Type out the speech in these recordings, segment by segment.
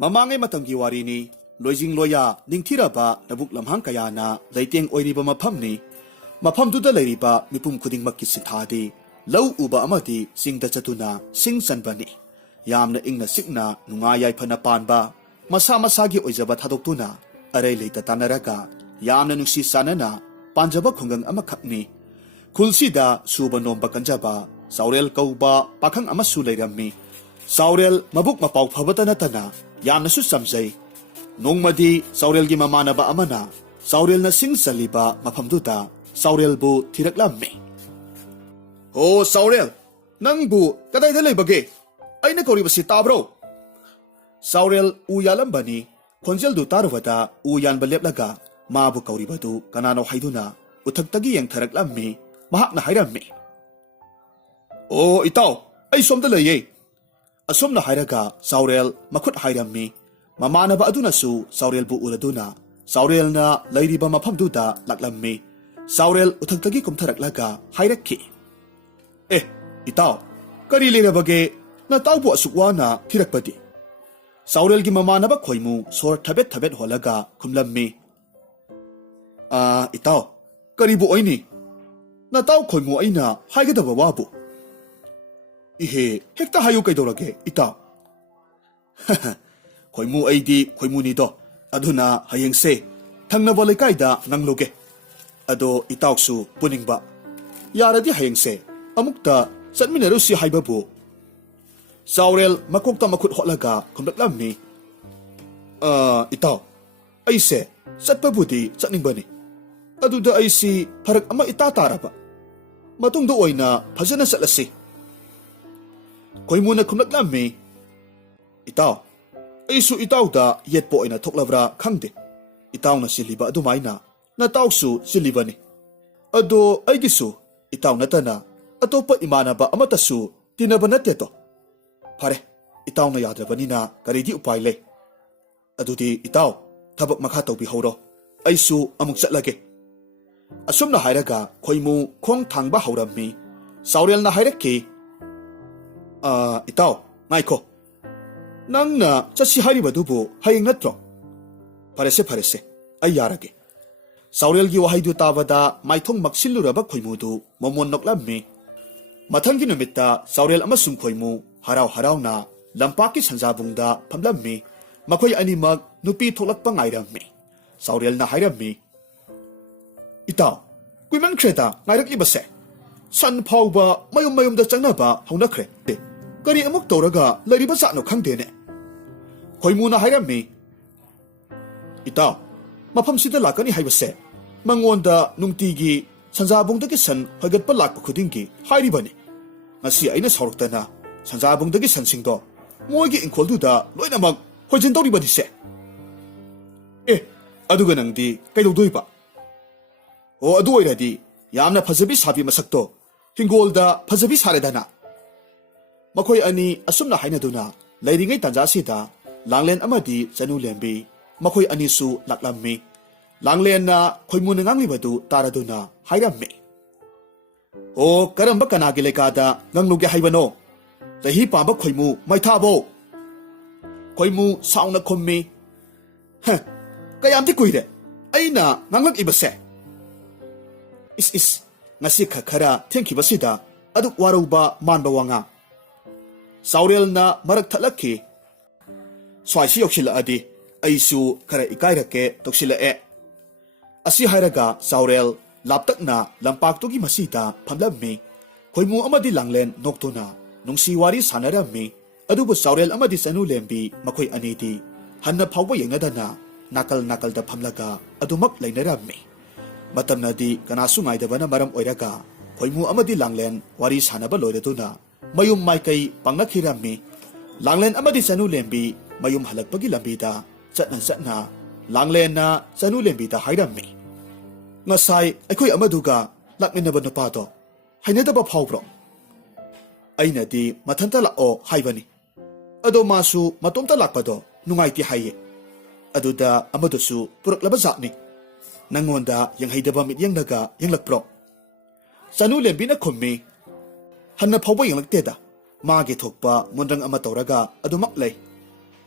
ꯃꯃꯥꯡꯉꯩ ꯃꯇꯝꯒꯤ ꯋꯥꯔꯤꯅꯤ ꯂꯣꯏꯖꯤꯡ ꯂꯣꯌꯥ ꯅꯤꯡꯊꯤꯔꯕ ꯂꯧꯕꯨꯛ ꯂꯝꯍꯥꯡ ꯀꯌꯥꯅ ꯂꯩꯇꯦꯡ ꯑꯣꯏꯔꯤꯕ ꯃꯐꯝꯅꯤ ꯃꯐꯝꯗꯨꯗ ꯂꯩꯔꯤꯕ ꯃꯤꯄꯨꯝ ꯈꯨꯗꯤꯡꯃꯛꯀꯤ ꯁꯤꯟꯊꯥꯗꯤ ꯂꯧ ꯎꯕ ꯑꯃꯗꯤ ꯆꯤꯡꯗ ꯆꯠꯇꯨꯅ ꯁꯤꯡ ꯆꯟꯕꯅꯤ ꯌꯥꯝꯅ ꯏꯪꯅ ꯆꯤꯛꯅ ꯅꯨꯡꯉꯥꯏ ꯌꯥꯏꯐꯅ ꯄꯥꯟꯕ ꯃꯁꯥ ꯃꯁꯥꯒꯤ ꯑꯣꯏꯖꯕ ꯊꯥꯗꯣꯛꯇꯨꯅ ꯑꯔꯩ ꯂꯩꯇ ꯇꯥꯟꯅꯔꯒ ꯌꯥꯝꯅ ꯅꯨꯡꯁꯤ ꯆꯥꯟꯅꯅ ꯄꯥꯟꯖꯕ ꯈꯨꯡꯒꯪ ꯑꯃꯈꯛꯅꯤ ꯈꯨꯜꯁꯤꯗ ꯁꯨꯕ ꯅꯣꯝꯕ ꯀꯟꯖꯕ ꯆꯥꯎꯔꯦꯜ ꯀꯧꯕ ꯄꯥꯈꯪ ꯑꯃꯁꯨ ꯂꯩꯔꯝꯃꯤ ꯆꯥꯎꯔꯦꯜ ꯃꯕꯨꯛ ꯃꯄꯥꯎ ꯐꯕꯇ ꯅꯠꯇꯅ ꯌꯥꯝꯅꯁꯨ ꯆꯝꯖꯩ ꯅꯣꯡꯃꯗꯤ ꯆꯥꯎꯔꯦꯜꯒꯤ ꯃꯃꯥꯟꯅꯕ ꯑꯃꯅ ꯆꯥꯎꯔꯦꯜꯅ ꯁꯤꯡ ꯆꯜꯂꯤꯕ ꯃꯐꯝꯗꯨꯗ ꯆꯥꯎꯔꯦꯜꯕꯨ ꯊꯤꯔꯛꯂꯝꯃꯤ ꯑꯣ ꯆꯥꯎꯔꯦꯜ ꯅꯪꯕꯨ ꯀꯗꯥꯏꯗ ꯂꯩꯕꯒꯦ ꯑꯩꯅ ꯀꯧꯔꯤꯕꯁꯤ ꯇꯥꯕ꯭ꯔꯣ ꯆꯥꯎꯔꯦꯜ ꯎ ꯌꯥꯜꯂꯝꯕꯅꯤ ꯈꯣꯟꯖꯦꯜꯗꯨ ꯇꯥꯔꯨꯕꯗ ꯎ ꯌꯥꯟꯕ ꯂꯦꯞꯂꯒ ꯃꯥꯕꯨ ꯀꯧꯔꯤꯕꯗꯨ ꯀꯅꯥꯅꯣ ꯍꯥꯏꯗꯨꯅ ꯎꯊꯛꯇꯒꯤ ꯌꯦꯡꯊꯔꯛꯂꯝꯃꯤ ꯃꯍꯥꯛꯅ ꯍꯥꯏꯔꯝꯃꯤ ꯑꯣ ꯏꯇꯥꯎ ꯑꯩ ꯁꯣꯝꯗ ꯂꯩꯌꯦ ꯑꯁꯨꯝꯅ ꯍꯥꯏꯔꯒ ꯆꯥꯎꯔꯦꯜ ꯃꯈꯨꯠ ꯍꯥꯏꯔꯝꯃꯤ ꯃꯃꯥꯟꯅꯕ ꯑꯗꯨꯅꯁꯨ ꯆꯥꯎꯔꯦꯜꯕꯨ ꯎꯔꯗꯨꯅ ꯆꯥꯎꯔꯦꯜꯅ ꯂꯩꯔꯤꯕ ꯃꯐꯝꯗꯨꯗ ꯂꯥꯛꯂꯝꯃꯤ ꯆꯥꯎꯔꯦꯜ ꯎꯊꯛꯇꯒꯤ ꯀꯨꯝꯊꯔꯛꯂꯒ ꯍꯥꯏꯔꯛꯈꯤ ꯑꯦ ꯏꯇꯥꯎ ꯀꯔꯤ ꯂꯩꯔꯕꯒꯦ ꯅꯇꯥꯎꯕꯨ ꯑꯁꯨꯛ ꯋꯥꯅ ꯊꯤꯔꯛꯄꯗꯤ ꯆꯥꯎꯔꯦꯜꯒꯤ ꯃꯃꯥꯟꯅꯕ ꯈꯣꯏꯃꯨ ꯁꯣꯔ ꯊꯕꯦꯠ ꯊꯕꯦꯠ ꯍꯣꯜꯂꯒ ꯈꯨꯝꯂꯝꯃꯤ ꯏꯇꯥꯎ ꯀꯔꯤꯕꯨ ꯑꯣꯏꯅꯤ ꯅꯇꯥꯎ ꯈꯣꯏꯃꯨ ꯑꯩꯅ ꯍꯥꯏꯒꯗꯕ ꯋꯥꯕꯨ ꯏꯍꯦ ꯍꯦꯛꯇ ꯍꯥꯏꯌꯨ ꯀꯩꯗꯧꯔꯒꯦ ꯏꯇꯥꯎ ꯈꯣꯏꯃꯨ ꯑꯩꯗꯤ ꯈꯣꯏꯃꯨꯅꯤꯗꯣ ꯑꯗꯨꯅ ꯍꯌꯦꯡꯁꯦ ꯊꯪꯅꯕ ꯂꯩꯀꯥꯏꯗ ꯉꯪꯂꯨꯒꯦ ꯑꯗꯣ ꯏꯇꯥꯎꯁꯨ ꯄꯨꯅꯤꯡꯕ ꯌꯥꯔꯗꯤ ꯍꯌꯦꯡꯁꯦ ꯑꯃꯨꯛꯇ ꯆꯠꯃꯤꯟꯅꯔꯨꯁꯤ ꯍꯥꯏꯕꯕꯨ ꯆꯥꯎꯔꯦꯜ ꯃꯀꯣꯛꯇ ꯃꯈꯨꯠ ꯍꯣꯠꯂꯒ ꯈꯨꯝꯂꯛꯂꯝꯃꯤ ꯏꯇꯥꯎ ꯑꯩꯁꯦ ꯆꯠꯄꯕꯨꯗꯤ ꯆꯠꯅꯤꯡꯕꯅꯤ ꯑꯗꯨꯗ ꯑꯩꯁꯤ ꯐꯔꯛ ꯑꯃ ꯏꯇꯥ ꯇꯥꯔꯕ ꯃꯇꯨꯡꯗ ꯑꯣꯏꯅ ꯐꯖꯅ ꯆꯠꯂꯁꯤ ꯈꯣꯏꯃꯨꯅ ꯈꯨꯝꯂꯛꯂꯝꯃꯤ ꯏꯇꯥꯎ ꯑꯩꯁꯨ ꯏꯇꯥꯎꯗ ꯌꯦꯠꯄ ꯑꯣꯏꯅ ꯊꯣꯛꯂꯕ꯭ꯔꯥ ꯈꯪꯗꯦ ꯏꯇꯥꯎꯅ ꯆꯤꯜꯂꯤꯕ ꯑꯗꯨꯃꯥꯏꯅ ꯅꯇꯥꯎꯁꯨ ꯆꯤꯜꯂꯤꯕꯅꯤ ꯑꯗꯣ ꯑꯩꯒꯤꯁꯨ ꯏꯇꯥꯎ ꯅꯠꯇꯅ ꯑꯇꯣꯞꯄ ꯏꯃꯥꯟꯅꯕ ꯑꯃꯠꯇꯁꯨ ꯇꯤꯟꯅꯕ ꯅꯠꯇꯦꯗꯣ ꯐꯔꯦ ꯏꯇꯥꯎꯅ ꯌꯥꯗ꯭ꯔꯕꯅꯤꯅ ꯀꯔꯤꯗꯤ ꯎꯄꯥꯏ ꯂꯩ ꯑꯗꯨꯗꯤ ꯏꯇꯥꯎ ꯊꯕꯛ ꯃꯈꯥ ꯇꯧꯕꯤꯍꯧꯔꯣ ꯑꯩꯁꯨ ꯑꯃꯨꯛ ꯆꯠꯂꯒꯦ ꯑꯁꯨꯝꯅ ꯍꯥꯏꯔꯒ ꯈꯣꯏꯃꯨ ꯈꯣꯡ ꯊꯥꯡꯕ ꯍꯧꯔꯝꯃꯤ ꯆꯥꯎꯔꯦꯜꯅ ꯍꯥꯏꯔꯛꯈꯤ ꯏꯇꯥꯎ ꯉꯥꯏꯈꯣ ꯅꯪꯅ ꯆꯠꯁꯤ ꯍꯥꯏꯔꯤꯕꯗꯨꯕꯨ ꯍꯌꯦꯡ ꯅꯠꯇ꯭ꯔꯣ ꯐꯔꯦꯁꯦ ꯐꯔꯦꯁꯦ ꯑꯩ ꯌꯥꯔꯒꯦ ꯆꯥꯎꯔꯦꯜꯒꯤ ꯋꯥꯍꯩꯗꯨ ꯇꯥꯕꯗ ꯃꯥꯏꯊꯣꯡ ꯃꯛꯁꯤꯜꯂꯨꯔꯕ ꯈꯣꯏꯃꯨꯗꯨ ꯃꯃꯣꯟ ꯅꯣꯛꯂꯝꯃꯤ ꯃꯊꯪꯒꯤ ꯅꯨꯃꯤꯠꯇ ꯆꯥꯎꯔꯦꯜ ꯑꯃꯁꯨꯡ ꯈꯣꯏꯃꯨ ꯍꯔꯥꯎ ꯍꯔꯥꯎꯅ ꯂꯝꯄꯥꯛꯀꯤ ꯁꯟꯖꯥꯕꯨꯡꯗ ꯐꯝꯂꯝꯃꯤ ꯃꯈꯣꯏ ꯑꯅꯤꯃꯛ ꯅꯨꯄꯤ ꯊꯣꯛꯂꯛꯄ ꯉꯥꯏꯔꯝꯃꯤ ꯆꯥꯎꯔꯦꯜꯅ ꯍꯥꯏꯔꯝꯃꯤ ꯏꯇꯥꯎ ꯀꯨꯏꯃꯟꯈ꯭ꯔꯦꯗ ꯉꯥꯏꯔꯛꯂꯤꯕꯁꯦ ꯁꯟ ꯐꯥꯎꯕ ꯃꯌꯨꯝ ꯃꯌꯨꯝꯗ ꯆꯪꯅꯕ ꯍꯧꯅꯈ꯭ꯔꯦ ꯀꯔꯤ ꯑꯃꯨꯛ ꯇꯧꯔꯒ ꯂꯩꯔꯤꯕ ꯖꯥꯠꯅꯣ ꯈꯪꯗꯦꯅꯦ ꯈꯣꯏꯃꯨꯅ ꯍꯥꯏꯔꯝꯃꯤ ꯏꯇꯥꯎ ꯃꯐꯝꯁꯤꯗ ꯂꯥꯛꯀꯅꯤ ꯍꯥꯏꯕꯁꯦ ꯃꯉꯣꯟꯗ ꯅꯨꯡꯇꯤꯒꯤ ꯁꯟꯖꯥꯕꯨꯡꯗꯒꯤ ꯁꯟ ꯍꯣꯏꯒꯠꯄ ꯂꯥꯛꯄ ꯈꯨꯗꯤꯡꯒꯤ ꯍꯥꯏꯔꯤꯕꯅꯤ ꯉꯁꯤ ꯑꯩꯅ ꯁꯥꯎꯔꯛꯇꯅ ꯁꯟꯖꯥꯕꯨꯡꯗꯒꯤ ꯁꯟꯁꯤꯡꯗꯣ ꯃꯣꯏꯒꯤ ꯏꯪꯈꯣꯜꯗꯨꯗ ꯂꯣꯏꯅꯃꯛ ꯍꯣꯏꯖꯤꯟꯗꯧꯔꯤꯕꯅꯤꯁꯦ ꯑꯗꯨꯒ ꯅꯪꯗꯤ ꯀꯩꯗꯧꯗꯣꯏꯕ ꯑꯣ ꯑꯗꯨ ꯑꯣꯏꯔꯗꯤ ꯌꯥꯝꯅ ꯐꯖꯕꯤ ꯁꯥꯕꯤ ꯃꯁꯛꯇꯣ ꯍꯤꯡꯒꯣꯜꯗ ꯐꯖꯕꯤ ꯁꯥꯔꯦꯗꯅ ꯃꯈꯣꯏ ꯑꯅꯤ ꯑꯁꯨꯝꯅ ꯍꯥꯏꯅꯗꯨꯅ ꯂꯩꯔꯤꯉꯩ ꯇꯥꯟꯖꯥꯁꯤꯗ ꯂꯥꯡꯂꯦꯟ ꯑꯃꯗꯤ ꯆꯅꯨꯂꯦꯝꯕꯤ ꯃꯈꯣꯏ ꯑꯅꯤꯁꯨ ꯂꯥꯛꯂꯝꯃꯤ ꯂꯥꯡꯂꯦꯟꯅ ꯈꯣꯏꯃꯨꯅ ꯉꯥꯡꯂꯤꯕꯗꯨ ꯇꯥꯔꯗꯨꯅ ꯍꯥꯏꯔꯝꯃꯤ ꯑꯣ ꯀꯔꯝꯕ ꯀꯅꯥꯒꯤ ꯂꯩꯀꯥꯗ ꯉꯪꯂꯨꯒꯦ ꯍꯥꯏꯕꯅꯣ ꯆꯍꯤ ꯄꯥꯝꯕ ꯈꯣꯏꯃꯨ ꯃꯩꯊꯥꯕꯣ ꯈꯣꯏꯃꯨ ꯁꯥꯎꯅ ꯈꯨꯝꯃꯤ ꯀꯌꯥꯝꯗꯤ ꯀꯨꯏꯔꯦ ꯑꯩꯅ ꯉꯥꯡꯂꯛꯏꯕꯁꯦ ꯏꯁ ꯉꯁꯤ ꯈꯔ ꯊꯦꯡꯈꯤꯕꯁꯤꯗ ꯑꯗꯨꯛ ꯋꯥꯔꯧꯕ ꯃꯥꯟꯕ ꯋꯥꯉꯥꯡ ꯆꯥꯎꯔꯦꯜꯅ ꯃꯔꯛ ꯊꯠꯂꯛꯈꯤ ꯁ꯭ꯋꯥꯏꯁꯤ ꯌꯧꯁꯤꯜꯂꯛꯑꯗꯤ ꯑꯩꯁꯨ ꯈꯔ ꯏꯀꯥꯏꯔꯛꯀꯦ ꯇꯧꯁꯤꯜꯂꯛꯑꯦ ꯑꯁꯤ ꯍꯥꯏꯔꯒ ꯆꯥꯎꯔꯦꯜ ꯂꯥꯞꯇꯛꯅ ꯂꯝꯄꯥꯛꯇꯨꯒꯤ ꯃꯁꯤꯗ ꯐꯝꯂꯝꯃꯤ ꯈꯣꯏꯃꯨ ꯑꯃꯗꯤ ꯂꯥꯡꯂꯦꯟ ꯅꯣꯛꯇꯨꯅ ꯅꯨꯡꯁꯤ ꯋꯥꯔꯤ ꯁꯥꯟꯅꯔꯝꯃꯤ ꯑꯗꯨꯕꯨ ꯆꯥꯎꯔꯦꯜ ꯑꯃꯗꯤ ꯆꯅꯨꯂꯦꯝꯕꯤ ꯃꯈꯣꯏ ꯑꯅꯤꯗꯤ ꯍꯟꯅ ꯐꯥꯎꯕ ꯌꯦꯡꯅꯗꯅ ꯅꯥꯀꯜ ꯅꯥꯀꯜꯗ ꯐꯝꯂꯒ ꯑꯗꯨꯃꯛ ꯂꯩꯅꯔꯝꯃꯤ ꯃꯇꯝꯅꯗꯤ ꯀꯅꯥꯁꯨ ꯉꯥꯏꯗꯕꯅ ꯃꯔꯝ ꯑꯣꯏꯔꯒ ꯈꯣꯏꯃꯨ ꯑꯃꯗꯤ ꯂꯥꯡꯂꯦꯟ ꯋꯥꯔꯤ ꯁꯥꯟꯅꯕ ꯂꯣꯏꯔꯗꯨꯅ ꯃꯌꯨꯝ ꯃꯥꯏꯀꯩ ꯄꯥꯡꯅꯈꯤꯔꯝꯃꯤ ꯂꯥꯡꯂꯦꯟ ꯑꯃꯗꯤ ꯆꯅꯨꯂꯦꯝꯕꯤ ꯃꯌꯨꯝ ꯍꯜꯂꯛꯄꯒꯤ ꯂꯝꯕꯤꯗ ꯆꯠꯅ ꯆꯠꯅ ꯂꯥꯡꯂꯦꯟꯅ ꯆꯅꯨꯂꯦꯝꯕꯤꯗ ꯍꯥꯏꯔꯝꯃꯤ ꯉꯁꯥꯏ ꯑꯩꯈꯣꯏ ꯑꯃꯗꯨꯒ ꯂꯥꯛꯃꯤꯟꯅꯕ ꯅꯨꯄꯥꯗꯣ ꯍꯩꯅꯗꯕ ꯐꯥꯎꯕ꯭ꯔꯣ ꯑꯩꯅꯗꯤ ꯃꯊꯟꯇ ꯂꯥꯛꯑꯣ ꯍꯥꯏꯕꯅꯤ ꯑꯗꯣ ꯃꯥꯁꯨ ꯃꯇꯣꯝꯇ ꯂꯥꯛꯄꯗꯣ ꯅꯨꯡꯉꯥꯏꯇꯦ ꯍꯥꯏꯌꯦ ꯑꯗꯨꯗ ꯑꯃꯗꯨꯁꯨ ꯄꯨꯔꯛꯂꯕ ꯖꯥꯠꯅꯤ ꯅꯪꯉꯣꯟꯗ ꯌꯦꯡꯍꯩꯗꯕ ꯃꯤꯠꯌꯦꯡꯅꯒ ꯌꯦꯡꯂꯛꯄ꯭ꯔꯣ ꯆꯅꯨꯂꯦꯝꯕꯤꯅ ꯈꯨꯝꯃꯤ ꯍꯟꯅ ꯐꯥꯎꯕ ꯌꯦꯡꯂꯛꯇꯦꯗ ꯃꯥꯒꯤ ꯊꯣꯛꯄ ꯃꯣꯟꯗ꯭ꯔꯪ ꯑꯃ ꯇꯧꯔꯒ ꯑꯗꯨꯃꯛ ꯂꯩ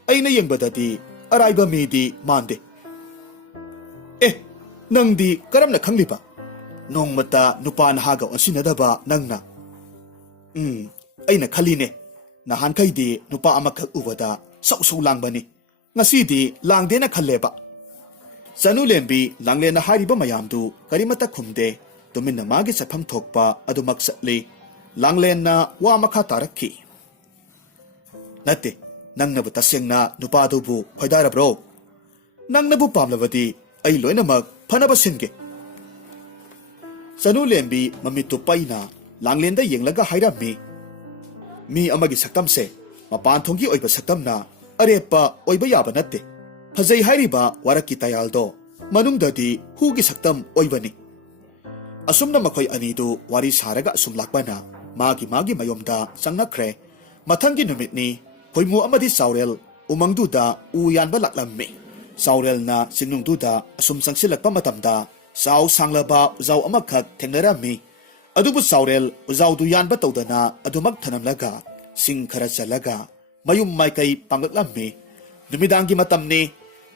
ꯑꯩꯅ ꯌꯦꯡꯕꯗꯗꯤ ꯑꯔꯥꯏꯕ ꯃꯤꯗꯤ ꯃꯥꯟꯗꯦ꯫ ꯑꯦ, ꯅꯪꯗꯤ ꯀꯔꯝꯅ ꯈꯪꯂꯤꯕ? ꯅꯣꯡꯃꯇ ꯅꯨꯄꯥ ꯅꯍꯥꯒ ꯑꯣꯟꯁꯤꯟꯅꯗꯕ ꯅꯪꯅ? ꯑꯩꯅ ꯈꯜꯂꯤꯅꯦ, ꯅꯍꯥꯟꯈꯩꯗꯤ ꯅꯨꯄꯥ ꯑꯃꯈꯛ ꯎꯕꯗ ꯁꯧ ꯁꯧ ꯂꯥꯡꯕꯅꯤ, ꯉꯁꯤꯗꯤ ꯂꯥꯡꯗꯦꯅ ꯈꯜꯂꯦꯕ꯫ ꯆꯅꯨꯂꯦꯝꯕꯤ ꯂꯥꯡꯂꯦꯟꯅ ꯍꯥꯏꯔꯤꯕ ꯃꯌꯥꯝꯗꯨ ꯀꯔꯤꯃꯠꯇ ꯈꯨꯝꯗꯦ, ꯇꯨꯃꯤꯟꯅ ꯃꯥꯒꯤ ꯆꯠꯐꯝ ꯊꯣꯛꯄ ꯑꯗꯨꯃꯛ ꯆꯠꯂꯤ꯫ ꯂꯥꯡꯂꯦꯟꯅ ꯋꯥ ꯃꯈꯥ ꯇꯥꯔꯛꯈꯤ꯫ ꯅꯠꯇꯦ, ꯅꯪꯅꯕꯨ ꯇꯁꯦꯡꯅ ꯅꯨꯄꯥꯗꯨꯕꯨ ꯈꯣꯏꯗꯥꯔꯕ꯭ꯔꯣ? ꯅꯪꯅꯕꯨ ꯄꯥꯝꯂꯕꯗꯤ ꯑꯩ ꯂꯣꯏꯅꯃꯛ ꯐꯅꯕ ꯁꯤꯟꯒꯦ꯫ ꯆꯅꯨꯂꯦꯝꯕꯤ ꯃꯃꯤꯠꯇꯨ ꯄꯩꯅ ꯂꯥꯡꯂꯦꯟꯗ ꯌꯦꯡꯂꯒ ꯍꯥꯏꯔꯝꯃꯤ, ꯃꯤ ꯑꯃꯒꯤ ꯁꯛꯇꯝꯁꯦ ꯃꯄꯥꯟꯊꯣꯡꯒꯤ ꯑꯣꯏꯕ ꯁꯛꯇꯝꯅ ꯑꯔꯦꯞꯄ ꯑꯣꯏꯕ ꯌꯥꯕ ꯅꯠꯇꯦ꯫ ꯐꯖꯩ ꯍꯥꯏꯔꯤꯕ ꯋꯥꯔꯛꯀꯤ ꯇꯌꯥꯜꯗꯣ ꯃꯅꯨꯡꯗꯗꯤ ꯍꯨꯒꯤ ꯁꯛꯇꯝ ꯑꯣꯏꯕꯅꯤ꯫ ꯑꯁꯨꯝꯅ ꯃꯈꯣꯏ ꯑꯅꯤꯗꯨ ꯋꯥꯔꯤ ꯁꯥꯔꯒ ꯑꯁꯨꯝ ꯂꯥꯛꯄꯅ ꯃꯥꯒꯤ ꯃꯌꯨꯝꯗ ꯆꯪꯅꯈ꯭ꯔꯦ꯫ ꯃꯊꯪꯒꯤ ꯅꯨꯃꯤꯠꯅꯤ, ꯈꯣꯏꯃꯨ ꯑꯃꯗꯤ ꯆꯥꯎꯔꯦꯜ ꯎꯃꯪꯗꯨꯗ ꯎ ꯌꯥꯟꯕ ꯂꯥꯛꯂꯝꯃꯤ꯫ ꯆꯥꯎꯔꯦꯜꯅ ꯆꯤꯡꯅꯨꯡꯗꯨꯗ ꯑꯁꯨꯝ ꯆꯪꯁꯤꯜꯂꯛꯄ ꯃꯇꯝꯗ ꯆꯥꯎ ꯁꯥꯡꯂꯕ ꯎꯖꯥꯎ ꯑꯃꯈꯛ ꯊꯦꯡꯅꯔꯝꯃꯤ꯫ ꯑꯗꯨꯕꯨ ꯆꯥꯎꯔꯦꯜ ꯎꯖꯥꯎꯗꯨ ꯌꯥꯟꯕ ꯇꯧꯗꯅ ꯑꯗꯨꯃꯛ ꯊꯅꯝꯂꯒ ꯁꯤꯡ ꯈꯔ ꯆꯜꯂꯒ ꯃꯌꯨꯝ ꯃꯥꯏꯀꯩ ꯄꯥꯡꯂꯛꯂꯝꯃꯤ꯫ ꯅꯨꯃꯤꯗꯥꯡꯒꯤ ꯃꯇꯝꯅꯤ꯫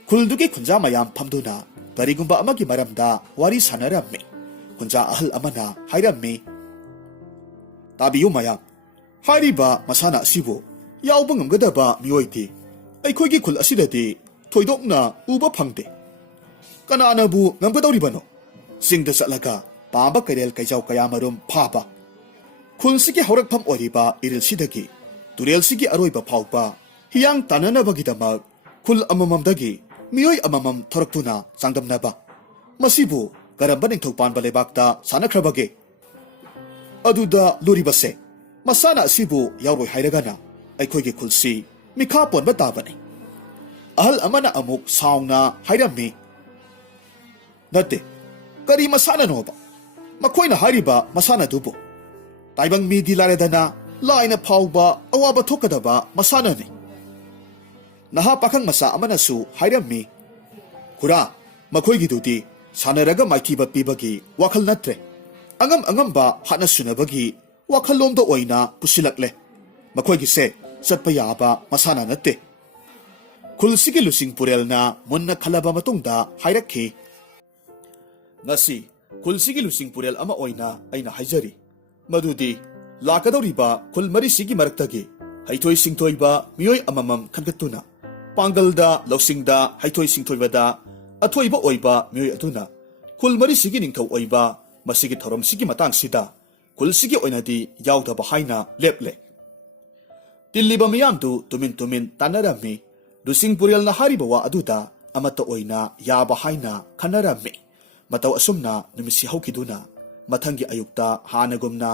ꯈꯨꯜꯗꯨꯒꯤ ꯈꯨꯟꯖꯥ ꯃꯌꯥꯝ ꯐꯝꯗꯨꯅ ꯀꯔꯤꯒꯨꯝꯕ ꯑꯃꯒꯤ ꯃꯔꯝꯗ ꯋꯥꯔꯤ ꯁꯥꯅꯔꯝꯃꯤ꯫ ꯈꯨꯟꯖꯥ ꯑꯍꯜ ꯑꯃꯅ ꯍꯥꯏꯔꯝꯃꯤ, ꯇꯥꯕꯤꯌꯨ ꯃꯌꯥꯝ, ꯍꯥꯏꯔꯤꯕ ꯃꯁꯥꯟꯅ ꯑꯁꯤꯕꯨ ꯌꯥꯎꯕ ꯉꯝꯒꯗꯕ ꯃꯤꯑꯣꯏꯗꯤ ꯑꯩꯈꯣꯏꯒꯤ ꯈꯨꯜ ꯑꯁꯤꯗꯗꯤ ꯊꯣꯏꯗꯣꯛꯅ ꯎꯕ ꯐꯪꯗꯦ꯫ ꯀꯅꯥꯅꯕꯨ ꯉꯝꯒꯗꯧꯔꯤꯕꯅꯣ? ꯆꯤꯡꯗ ꯆꯠꯂꯒ ꯄꯥꯝꯕ ꯀꯩꯔꯦꯜ ꯀꯩꯖꯥꯎ ꯀꯌꯥꯃꯔꯨꯝ ꯐꯥꯕ, ꯈꯨꯜꯁꯤꯒꯤ ꯍꯧꯔꯛꯐꯝ ꯑꯣꯏꯔꯤꯕ ꯏꯔꯤꯜꯁꯤꯗꯒꯤ ꯇꯨꯔꯦꯜꯁꯤꯒꯤ ꯑꯔꯣꯏꯕ ꯐꯥꯎꯕ ꯍꯤꯌꯥꯡ ꯇꯥꯟꯅꯅꯕꯒꯤꯗꯃꯛ ꯈꯨꯜ ꯑꯃꯃꯝꯗꯒꯤ ꯃꯤꯑꯣꯏ ꯑꯃꯃꯝ ꯊꯣꯔꯛꯇꯨꯅ ꯆꯥꯡꯗꯝꯅꯕ, ꯃꯁꯤꯕꯨ ꯀꯔꯝꯕ ꯅꯤꯡꯊꯧ ꯄꯥꯟꯕ ꯂꯩꯕꯥꯛꯇ ꯁꯥꯟꯅꯈ꯭ꯔꯕꯒꯦ? ꯑꯗꯨꯗ ꯂꯨꯔꯤꯕꯁꯦ, ꯃꯁꯥꯟꯅ ꯑꯁꯤꯕꯨ ꯌꯥꯎꯔꯣꯏ ꯍꯥꯏꯔꯒꯅ ꯑꯩꯈꯣꯏꯒꯤ ꯈꯨꯜꯁꯤ ꯃꯤꯈꯥ ꯄꯣꯟꯕ ꯇꯥꯕꯅꯤ꯫ ꯑꯍꯜ ꯑꯃꯅ ꯑꯃꯨꯛ ꯁꯥꯎꯅ ꯍꯥꯏꯔꯝꯃꯤ, ꯅꯠꯇꯦ, ꯀꯔꯤ ꯃꯁꯥꯟꯅꯅꯣꯕ ꯃꯈꯣꯏꯅ ꯍꯥꯏꯔꯤꯕ ꯃꯁꯥꯟꯅꯗꯨꯕꯨ? ꯇꯥꯏꯕꯪ ꯃꯤꯗꯤ ꯂꯥꯏꯔꯗꯅ ꯂꯥꯏꯅ ꯐꯥꯎꯕ ꯑꯋꯥꯕ ꯊꯣꯛꯀꯗꯕ ꯃꯁꯥꯟꯅꯅꯤ꯫ ꯅꯍꯥ ꯄꯥꯈꯪ ꯃꯆꯥ ꯑꯃꯅꯁꯨ ꯍꯥꯏꯔꯝꯃꯤ, ꯈꯨꯔꯥ, ꯃꯈꯣꯏꯒꯤꯗꯨꯗꯤ ꯁꯥꯟꯅꯔꯒ ꯃꯥꯏꯊꯤꯕ ꯄꯤꯕꯒꯤ ꯋꯥꯈꯜ ꯅꯠꯇ꯭ꯔꯦ, ꯑꯉꯝ ꯑꯉꯝꯕ ꯍꯥꯠꯅ ꯁꯨꯅꯕꯒꯤ ꯋꯥꯈꯜꯂꯣꯝꯗ ꯑꯣꯏꯅ ꯄꯨꯁꯤꯜꯂꯛꯂꯦ꯫ ꯃꯈꯣꯏꯒꯤꯁꯦ ꯆꯠꯄ ꯌꯥꯕ ꯃꯁꯥꯟꯅ ꯅꯠꯇꯦ꯫ ꯈꯨꯜꯁꯤꯒꯤ ꯂꯨꯆꯤꯡ ꯄꯨꯔꯦꯜꯅ ꯃꯨꯟꯅ ꯈꯜꯂꯕ ꯃꯇꯨꯡꯗ ꯍꯥꯏꯔꯛꯈꯤ, ꯉꯁꯤ ꯈꯨꯜꯁꯤꯒꯤ ꯂꯨꯆꯤꯡ ꯄꯨꯔꯦꯜ ꯑꯃ ꯑꯣꯏꯅ ꯑꯩꯅ ꯍꯥꯏꯖꯔꯤ ꯃꯗꯨꯗꯤ ꯂꯥꯛꯀꯗꯧꯔꯤꯕ ꯈꯨꯜ ꯃꯔꯤꯁꯤꯒꯤ ꯃꯔꯛꯇꯒꯤ ꯍꯩꯊꯣꯏ ꯁꯤꯡꯊꯣꯏꯕ ꯃꯤꯑꯣꯏ ꯑꯃꯃꯝ ꯈꯟꯒꯠꯇꯨꯅ ꯄꯥꯡꯒꯜꯗ ꯂꯧꯁꯤꯡꯗ ꯍꯩꯊꯣꯏ ꯁꯤꯡꯊꯣꯏꯕꯗ ꯑꯊꯣꯏꯕ ꯑꯣꯏꯕ ꯃꯤꯑꯣꯏ ꯑꯗꯨꯅ ꯈꯨꯜ ꯃꯔꯤꯁꯤꯒꯤ ꯅꯤꯡꯊꯧ ꯑꯣꯏꯕ ꯃꯁꯤꯒꯤ ꯊꯧꯔꯝꯁꯤꯒꯤ ꯃꯇꯥꯡꯁꯤꯗ ꯈꯨꯜꯁꯤꯒꯤ ꯑꯣꯏꯅꯗꯤ ꯌꯥꯎꯗꯕ ꯍꯥꯏꯅ ꯂꯦꯞꯂꯦ꯫ ꯇꯤꯜꯂꯤꯕ ꯃꯤꯌꯥꯝꯗꯨ ꯇꯨꯃꯤꯟ ꯇꯨꯃꯤꯟ ꯇꯥꯟꯅꯔꯝꯃꯤ꯫ ꯂꯨꯆꯤꯡ ꯄꯨꯔꯦꯜꯅ ꯍꯥꯏꯔꯤꯕ ꯋꯥ ꯑꯗꯨꯗ ꯑꯃꯠꯇ ꯑꯣꯏꯅ ꯌꯥꯕ ꯍꯥꯏꯅ ꯈꯟꯅꯔꯝꯃꯤ꯫ ꯃꯇꯧ ꯑꯁꯨꯝꯅ ꯅꯨꯃꯤꯠꯁꯤ ꯍꯧꯈꯤꯗꯨꯅ ꯃꯊꯪꯒꯤ ꯑꯌꯨꯛꯇ ꯍꯥꯟꯅꯒꯨꯝꯅ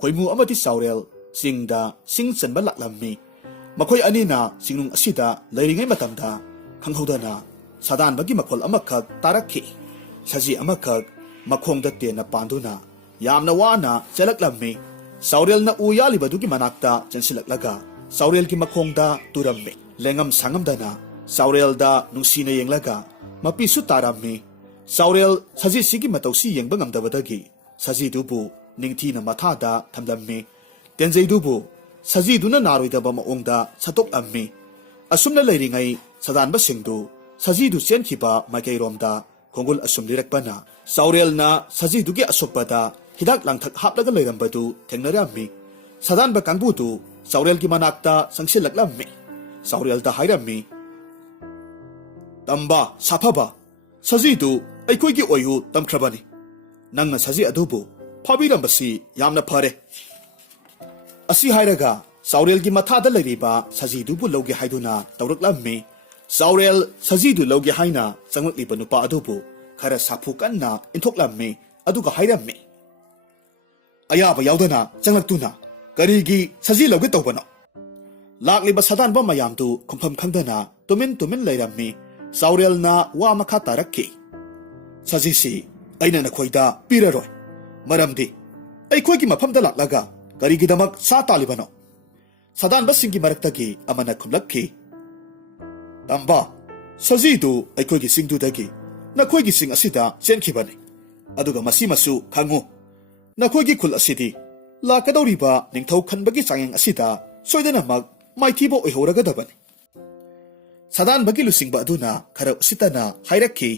ꯈꯣꯏꯃꯨ ꯑꯃꯗꯤ ꯆꯥꯎꯔꯦꯜ ꯆꯤꯡꯗ ꯁꯤꯡ ꯆꯟꯕ ꯂꯥꯛꯂꯝꯃꯤ꯫ ꯃꯈꯣꯏ ꯑꯅꯤꯅ ꯆꯤꯡꯅꯨꯡ ꯑꯁꯤꯗ ꯂꯩꯔꯤꯉꯩ ꯃꯇꯝꯗ ꯈꯪꯍꯧꯗꯅ ꯁꯥꯗꯥꯟꯕꯒꯤ ꯃꯈꯣꯜ ꯑꯃꯈꯛ ꯇꯥꯔꯛꯈꯤ꯫ ꯁꯖꯤ ꯑꯃꯈꯛ ꯃꯈꯣꯡꯗ ꯇꯦꯟꯅ ꯄꯥꯟꯗꯨꯅ ꯌꯥꯝꯅ ꯋꯥꯅ ꯆꯦꯜꯂꯛꯂꯝꯃꯤ꯫ ꯆꯥꯎꯔꯦꯜꯅ ꯎ ꯌꯥꯜꯂꯤꯕꯗꯨꯒꯤ ꯃꯅꯥꯛꯇ ꯆꯪꯁꯤꯜꯂꯛꯂꯒ ꯆꯥꯎꯔꯦꯜꯒꯤ ꯃꯈꯣꯡꯗ ꯇꯨꯔꯝꯃꯤ꯫ ꯂꯦꯡꯉꯝ ꯁꯥꯡꯉꯝꯗꯅ ꯆꯥꯎꯔꯦꯜꯗ ꯅꯨꯡꯁꯤꯅ ꯌꯦꯡꯂꯒ ꯃꯄꯤꯁꯨ ꯇꯥꯔꯝꯃꯤ꯫ ꯆꯥꯎꯔꯦꯜ ꯁꯖꯤꯁꯤꯒꯤ ꯃꯇꯧꯁꯤ ꯌꯦꯡꯕ ꯉꯝꯗꯕꯗꯒꯤ ꯁꯖꯤꯗꯨꯕꯨ ꯅꯤꯡꯊꯤꯅ ꯃꯊꯥꯗ ꯊꯝꯂꯝꯃꯤ꯫ ꯇꯦꯟꯖꯩꯗꯨꯕꯨ ꯁꯖꯤꯗꯨꯅ ꯅꯥꯔꯣꯏꯗꯕ ꯃꯑꯣꯡꯗ ꯁꯠꯇꯣꯛꯂꯝꯃꯤ꯫ ꯑꯁꯨꯝꯅ ꯂꯩꯔꯤꯉꯩ ꯁꯥꯗꯥꯟꯕꯁꯤꯡꯗꯨ ꯁꯖꯤꯗꯨ ꯆꯦꯟꯈꯤꯕ ꯃꯥꯏꯀꯩꯔꯣꯝꯗ ꯈꯣꯡꯒꯨꯜ ꯑꯁꯨꯝ ꯂꯤꯔꯛꯄꯅ ꯆꯥꯎꯔꯦꯜꯅ ꯁꯖꯤꯗꯨꯒꯤ ꯑꯁꯣꯛꯄꯗ ꯍꯤꯗꯥꯛ ꯂꯥꯡꯊꯛ ꯍꯥꯞꯂꯒ ꯂꯩꯔꯝꯕꯗꯨ ꯊꯦꯡꯅꯔꯝꯃꯤ꯫ ꯁꯥꯗꯥꯟꯕ ꯀꯥꯡꯕꯨꯗꯨ ꯆꯥꯎꯔꯦꯜꯒꯤ ꯃꯅꯥꯛꯇ ꯆꯪꯁꯤꯜꯂꯛꯂꯝꯃꯤ꯫ ꯆꯥꯎꯔꯦꯜꯗ ꯍꯥꯏꯔꯝꯃꯤ, ꯇꯝꯕ ꯁꯥꯐꯕ, ꯁꯖꯤꯗꯨ ꯑꯩꯈꯣꯏꯒꯤ ꯑꯣꯏꯌꯨ ꯇꯝꯈ꯭ꯔꯕꯅꯤ꯫ ꯅꯪꯅ ꯁꯖꯤ ꯑꯗꯨꯕꯨ ꯐꯥꯕꯤꯔꯝꯕꯁꯤ ꯌꯥꯝꯅ ꯐꯔꯦ꯫ ꯑꯁꯤ ꯍꯥꯏꯔꯒ ꯆꯥꯎꯔꯦꯜꯒꯤ ꯃꯊꯥꯗ ꯂꯩꯔꯤꯕ ꯁꯖꯤꯗꯨꯕꯨ ꯂꯧꯒꯦ ꯍꯥꯏꯗꯨꯅ ꯇꯧꯔꯛꯂꯝꯃꯤ꯫ ꯆꯥꯎꯔꯦꯜ ꯁꯖꯤꯗꯨ ꯂꯧꯒꯦ ꯍꯥꯏꯅ ꯆꯪꯂꯛꯂꯤꯕ ꯅꯨꯄꯥ ꯑꯗꯨꯕꯨ ꯈꯔ ꯁꯥꯐꯨ ꯀꯟꯅ ꯏꯟꯊꯣꯛꯂꯝꯃꯤ꯫ ꯑꯗꯨꯒ ꯍꯥꯏꯔꯝꯃꯤ, ꯑꯌꯥꯕ ꯌꯥꯎꯗꯅ ꯆꯪꯂꯛꯇꯨꯅ ꯀꯔꯤꯒꯤ ꯁꯖꯤ ꯂꯧꯒꯦ ꯇꯧꯕꯅꯣ? ꯂꯥꯛꯂꯤꯕ ꯁꯥꯗꯥꯟꯕ ꯃꯌꯥꯝꯗꯨ ꯈꯨꯝꯐꯝ ꯈꯪꯗꯅ ꯇꯨꯃꯤꯟ ꯇꯨꯃꯤꯟ ꯂꯩꯔꯝꯃꯤ꯫ ꯆꯥꯎꯔꯦꯜꯅ ꯋꯥ ꯃꯈꯥ ꯇꯥꯔꯛꯈꯤ, ꯁꯖꯤꯁꯤ ꯑꯩꯅ ꯅꯈꯣꯏꯗ ꯄꯤꯔꯔꯣꯏ, ꯃꯔꯝꯗꯤ ꯑꯩꯈꯣꯏꯒꯤ ꯃꯐꯝꯗ ꯂꯥꯛꯂꯒ ꯀꯔꯤꯒꯤꯗꯃꯛ ꯁꯥ ꯇꯥꯜꯂꯤꯕꯅꯣ? ꯁꯥꯗꯥꯟꯕꯁꯤꯡꯒꯤ ꯃꯔꯛꯇꯒꯤ ꯑꯃꯅ ꯈꯨꯝꯂꯛꯈꯤ, ꯇꯝꯕ, ꯁꯖꯤꯗꯨ ꯑꯩꯈꯣꯏꯒꯤ ꯆꯤꯡꯗꯨꯗꯒꯤ ꯅꯈꯣꯏꯒꯤ ꯆꯤꯡ ꯑꯁꯤꯗ ꯆꯦꯟꯈꯤꯕꯅꯤ꯫ ꯑꯗꯨꯒ ꯃꯁꯤꯃꯁꯨ ꯈꯪꯉꯨ, ꯅꯈꯣꯏꯒꯤ ꯈꯨꯜ ꯑꯁꯤꯗꯤ ꯂꯥꯛꯀꯗꯧꯔꯤꯕ ꯅꯤꯡꯊꯧ ꯈꯟꯕꯒꯤ ꯆꯥꯡꯌꯦꯡ ꯑꯁꯤꯗ ꯁꯣꯏꯗꯅꯃꯛ ꯃꯥꯏꯊꯤꯕ ꯑꯣꯏꯍꯧꯔꯒꯗꯕꯅꯤ꯫ ꯁꯥꯗꯥꯟꯕꯒꯤ ꯂꯨꯆꯤꯡꯕ ꯑꯗꯨꯅ ꯈꯔ ꯎꯁꯤꯠꯇꯅ ꯍꯥꯏꯔꯛꯈꯤ,